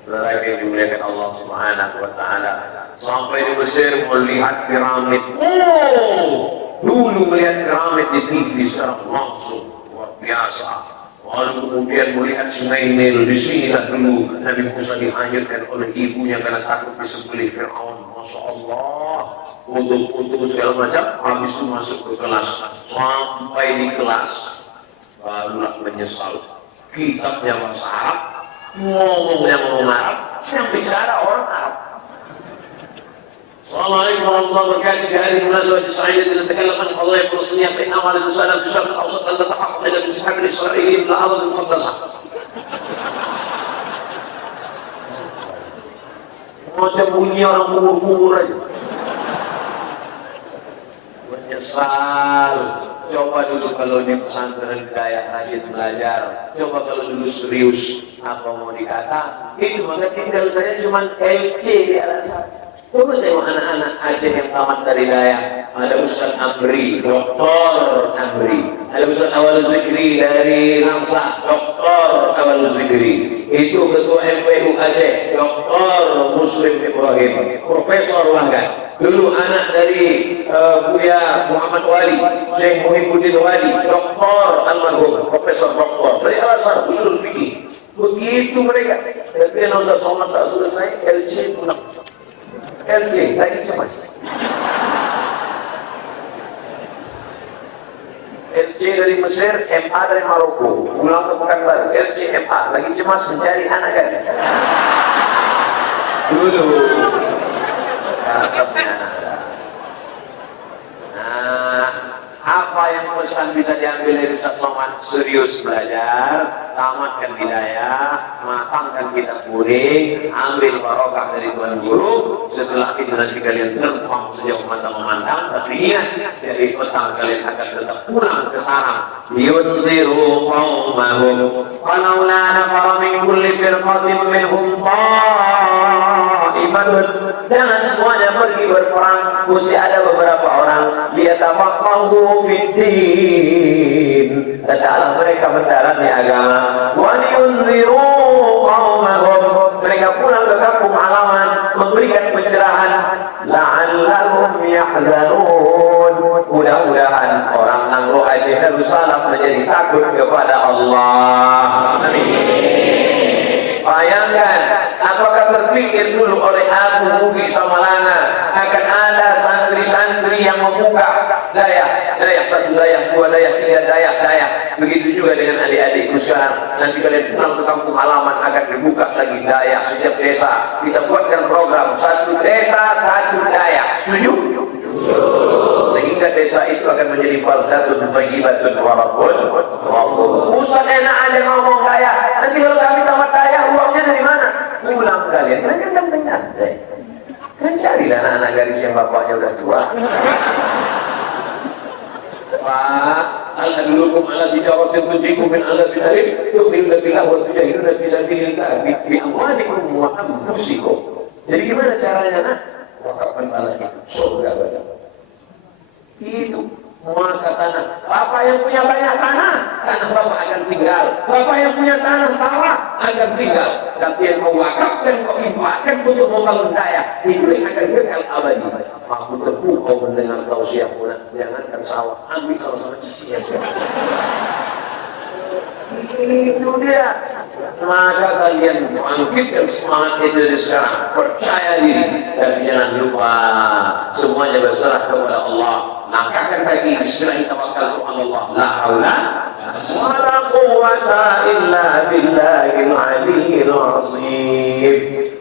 Saudara yang dimuliakan Allah Subhanahu wa taala, sampai di Mesir melihat piramid. Dulu melihat piramid di TV secara langsung luar biasa. Lalu kemudian melihat Sungai Nil. Di sinilah dulu Nabi Musa dihanyutkan oleh ibunya karena takut disembelih Fir'aun. Masya Allah, untuk segala macam. Habis itu masuk ke kelas. Sampai di kelas barulah menyesal. Kitabnya bahasa Arab, ngomongnya ngomong Arab, yang bicara orang Arab. Assalamualaikum warahmatullahi wabarakatuh. Di hari munasabah sa'idati natakallam an qadaya Falastiniyah fa inna walid salam fi syarq al-awsat an tatahaqqaq ila al-ishab al-isra'ili min al-ardh al-muqaddasah. Macam bunyi orang kubur-kubur aja. Menyesal. Coba dulu kalau di pesantren Dayak rajin belajar. Coba kalau dulu serius. Apa mau dikata? Itu maka tinggal saya cuma LC di alasan. Coba tengok anak-anak Aceh yang tamat dari Dayak. Ada Ustaz Amri, Dr. Amri. Ada Ustaz Awal Zikri dari Langsa, Dr. Awal Zikri. Itu Ketua MPU Aceh, Dr. Muslim Ibrahim, Profesor bahkan. Dulu anak dari Buya Muhammad Wali, Syekh Muhyiddin Wali, Dr. Almarhum, Profesor Doktor dari Al-Azhar Usul Fikih. Begitu mereka. Tapi yang Ustaz Somad tak selesai, LC pulang. LC lagi cemas. LC dari Mesir, MA dari Maroko, pulang ke Pekanbaru. LC MA lagi cemas mencari anak gadis. Dulu. Nah, apa yang pesan bisa diambil dari Ustaz Somad? Serius belajar, tamatkan hidayah, matangkan kitab kuning, ambil barokah dari Tuhan Guru. Setelah itu nanti kalian terbang sejauh mata memandang. Tapi ingat, dari petang kalian akan tetap pulang ke sarang. Yunziru qaumahum walaula nafara min kulli firqatin minhum ta'ifatun. Jangan semuanya pergi berperang, mesti ada beberapa orang liyatafaqahu fiddin, hendaklah mereka mendalami agama. Wa liyunziru qaumahum, mereka pulang ke kampung halaman memberikan pencerahan. La'allahum yahzanun, mudah-mudahan orang Nangro Aceh Darussalam menjadi takut kepada Allah. Amin. Bayangkan, apakah terpikir dulu oleh Abu Budi Samalana akan ada santri-santri yang membuka Dayak, satu Dayak, dua Dayak, tiga Dayak. Begitu juga dengan adik-adikku sekarang. Nanti kalian pulang ke kampung halaman akan dibuka lagi Dayak setiap desa. Kita buatkan program satu desa, satu Dayak. Setuju? Sehingga desa itu akan menjadi baldatun thayyibatun wa rabbun ghafur. Ustaz enak aja ngomong kaya. Nanti kalau kami tamat kaya, uangnya dari mana? Pulang kalian. Kan ganteng-ganteng. Kan carilah anak-anak gadis yang bapaknya udah tua. Pak, al-adlukum ala tijaratin tunjikum min adabin alim tu'minuna billah wa tujahiduna fi sabilillah bi amwalikum wa anfusikum. Jadi gimana caranya? Nah, wakafkan tanah itu surga badan. Itu maka tanah. Bapak yang punya banyak tanah Bapak akan tinggal. Bapak yang punya tanah sawah akan tinggal. Tapi yang kau wakafkan, kau infakkan untuk membangun daya, itu yang akan kekal abadi. Aku teguh kau mendengar tausiah pula. Jangankan sawah, ambil sama-sama isinya sekarang. Itu dia. Maka kalian bangkitkan semangat itu dari sekarang. Percaya diri. Dan jangan lupa semuanya berserah kepada Allah. Langkahkan kaki. Bismillahirrahmanirrahim. La haula wa la quwwata illa billahil aliyyil azim.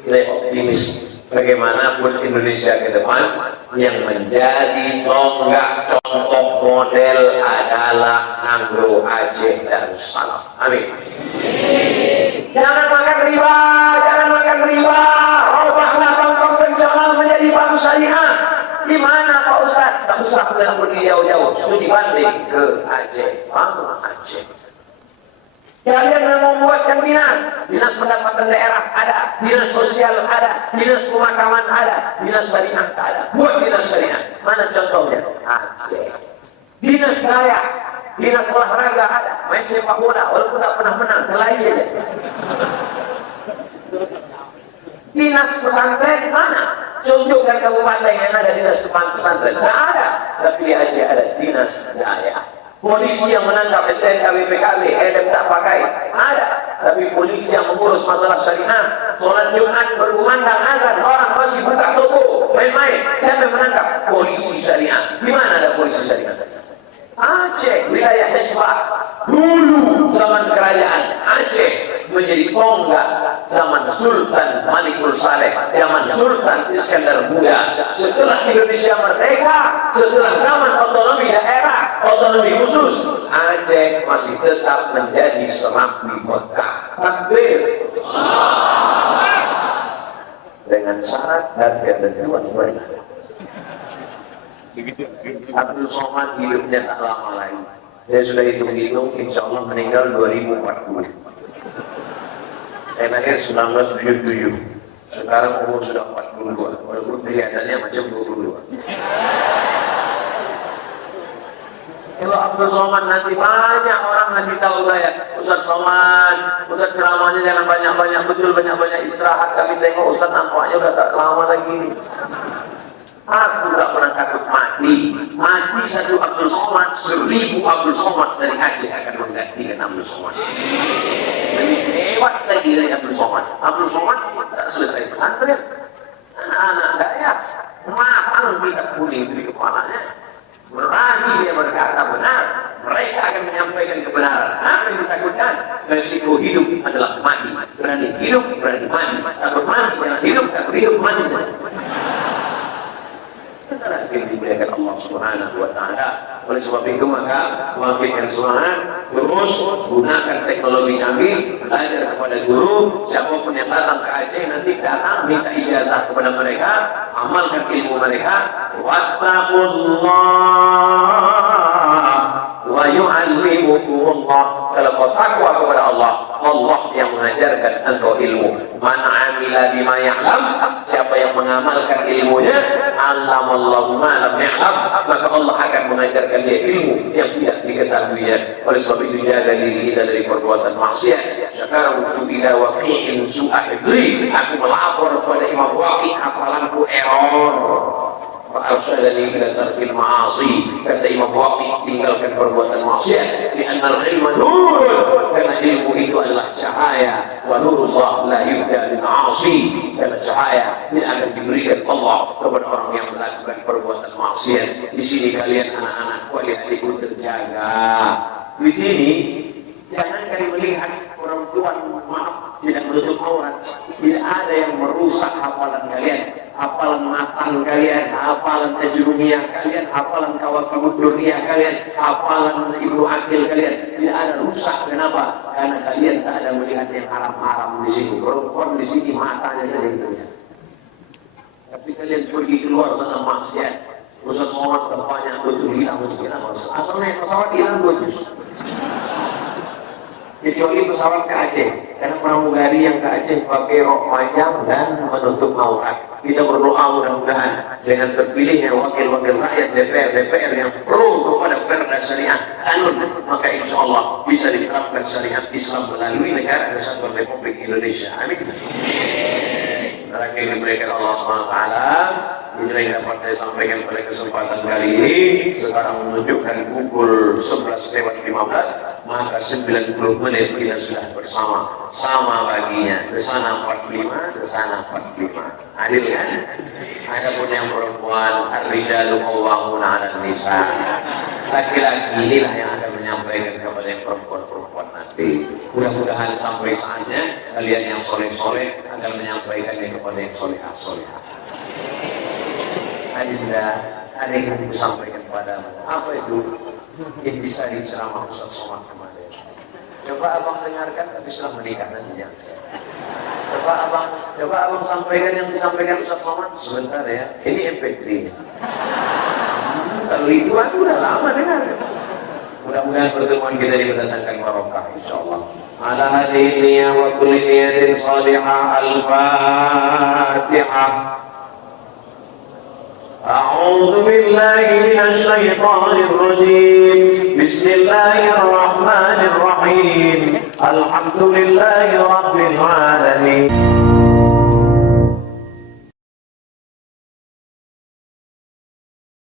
Saya optimis. Bagaimanapun Indonesia ke depan, yang menjadi tonggak contoh model adalah Anglo Aceh Darussalam. Amin. Jangan makan riba, jangan makan riba. Robahlah bank konvensional menjadi bank syariah. Di mana Pak Ustaz? Tak usah pergi jauh-jauh. Studi banding ke Aceh, Bank Aceh. Kalian yang membuatkan dinas pendapatan daerah ada, dinas sosial ada, dinas pemakaman ada, dinas syariah ada. Buat dinas syariah. Mana contohnya? Aceh. Dinas daya, dinas olahraga ada, main sepak bola walaupun tak pernah menang, kelahi aja. Dinas pesantren mana? Tunjukkan kabupaten yang ada dinas pesantren. Tak ada. Tapi di Aceh ada dinas daya. Polisi yang menangkap STNK BPKB, helm tak pakai, ada. Tapi polisi yang mengurus masalah syariah, sholat Jumat berkumandang azan, orang masih buka toko, main-main. Siapa yang menangkap? Polisi syariah. Di mana ada polisi syariah? Aceh, wilayah Hizbah. Dulu zaman kerajaan Aceh menjadi tonggak zaman Sultan Malikul Saleh, zaman Sultan Iskandar Muda. Setelah Indonesia merdeka, setelah zaman otonomi daerah, otonomi khusus, Aceh masih tetap menjadi serambi Mekah. Takbir. Dengan syarat dan ketentuan mereka. Abdul Somad hidupnya tak lama lagi. Saya sudah hitung-hitung, insya Allah meninggal 2040. Saya lahir 1977. Sekarang umur sudah 42. Walaupun kelihatannya macam 22. Kalau Abdul Somad nanti banyak orang ngasih tahu saya, Ustaz Somad, Ustaz ceramahnya jangan banyak-banyak, betul banyak-banyak istirahat. Kami tengok Ustaz nampaknya udah tak lama lagi. Aku tidak pernah takut mati. Mati satu Abdul Somad, 1000 Abdul Somad dari Aceh akan menggantikan Abdul Somad. Lebih hebat lagi dari Abdul Somad. Abdul Somad tak selesai pesantren. Anak-anak Dayak matang bintang kuning di kepalanya. Berani dia berkata benar. Mereka akan menyampaikan kebenaran. Apa yang ditakutkan? Resiko hidup adalah mati. Berani hidup, berani mati. Takut mati, jangan hidup, takut hidup, mati saja. Yang dimuliakan Allah Subhanahu wa Ta'ala. Oleh sebab itu maka bangkitkan semangat, terus gunakan teknologi canggih, belajar kepada guru. Siapapun yang datang ke Aceh nanti datang minta ijazah kepada mereka, amalkan ilmu mereka. Wattaqullah wa yu'allimukumullah. Kalau kau takwa kepada Allah, Allah yang mengajarkan engkau ilmu. Man amila bima ya'lam, siapa yang mengamalkan ilmunya, allamallahu ma lam ya'lam, maka Allah akan mengajarkan dia ilmu yang tidak diketahuinya. Oleh sebab itu jaga diri kita dari perbuatan maksiat. Sekarang waktu tidak waqi'in su'ahidri, aku melapor kepada Imam Waqi, hafalanku error. Fa'arsyadani ila tarkil ma'asi. Kata Imam Waqi, tinggalkan perbuatan maksiat. Li'annal ilma nur, karena ilmu itu adalah cahaya. Wa nurullah la yuhda lil 'asi, karena cahaya tidak akan diberikan Allah kepada orang yang melakukan perbuatan maksiat. Di sini kalian anak-anak adik-adikku terjaga. Di sini jangan kalian melihat perempuan, maaf, tidak menutup aurat. Tidak ada yang merusak hafalan kalian. hafalan matan kalian, hafalan tajrumiyah kalian, hafalan kawakibud durriyah kalian, hafalan Ibnu Aqil kalian, tidak ada rusak. Kenapa? Karena kalian tak ada melihat yang haram-haram di sini. Perempuan di sini matanya saja gitu ya. Tapi kalian pergi keluar sana maksiat. Ustaz Somad udah banyak betul hilang untuk kenapa? Asalnya pesawat hilang 2 juz. Kecuali pesawat ke Aceh. Karena pramugari yang ke Aceh pakai rok panjang dan menutup aurat. Kita berdoa mudah-mudahan dengan terpilihnya wakil-wakil rakyat DPR yang pro kepada perda syariah kanun, maka insya Allah bisa diterapkan syariat Islam melalui negara kesatuan Republik Indonesia. Amin. Terakhir diberikan Allah SWT. Inilah yang dapat saya sampaikan pada kesempatan kali ini. Sekarang menunjukkan pukul 11:15, maka 90 menit kita sudah bersama. Sama baginya, ke sana 45, ke sana 45. Adil kan? Adapun yang perempuan, ar-rijalu qawwamuna 'alan nisa. Laki-laki inilah yang akan menyampaikan kepada yang perempuan-perempuan nanti. Mudah-mudahan sampai saatnya kalian yang soleh-soleh akan menyampaikannya kepada yang solehah-solehah. Adinda, ada yang ingin disampaikan padamu. Apa itu? Intisari ceramah Ustaz Somad kemarin. Coba abang dengarkan, tapi setelah menikah nanti jangan saya. Coba abang sampaikan yang disampaikan Ustaz Somad sebentar ya. Ini MP3. Kalau itu aku udah lama dengar. Mudah-mudahan pertemuan kita ini mendatangkan barokah insyaallah. Ala hadhihi niyyah wa kulli niyatin salihah. Al-Fatihah. أعوذ بالله من الشيطان الرجيم بسم الله الرحمن الرحيم الحمد لله رب العالمين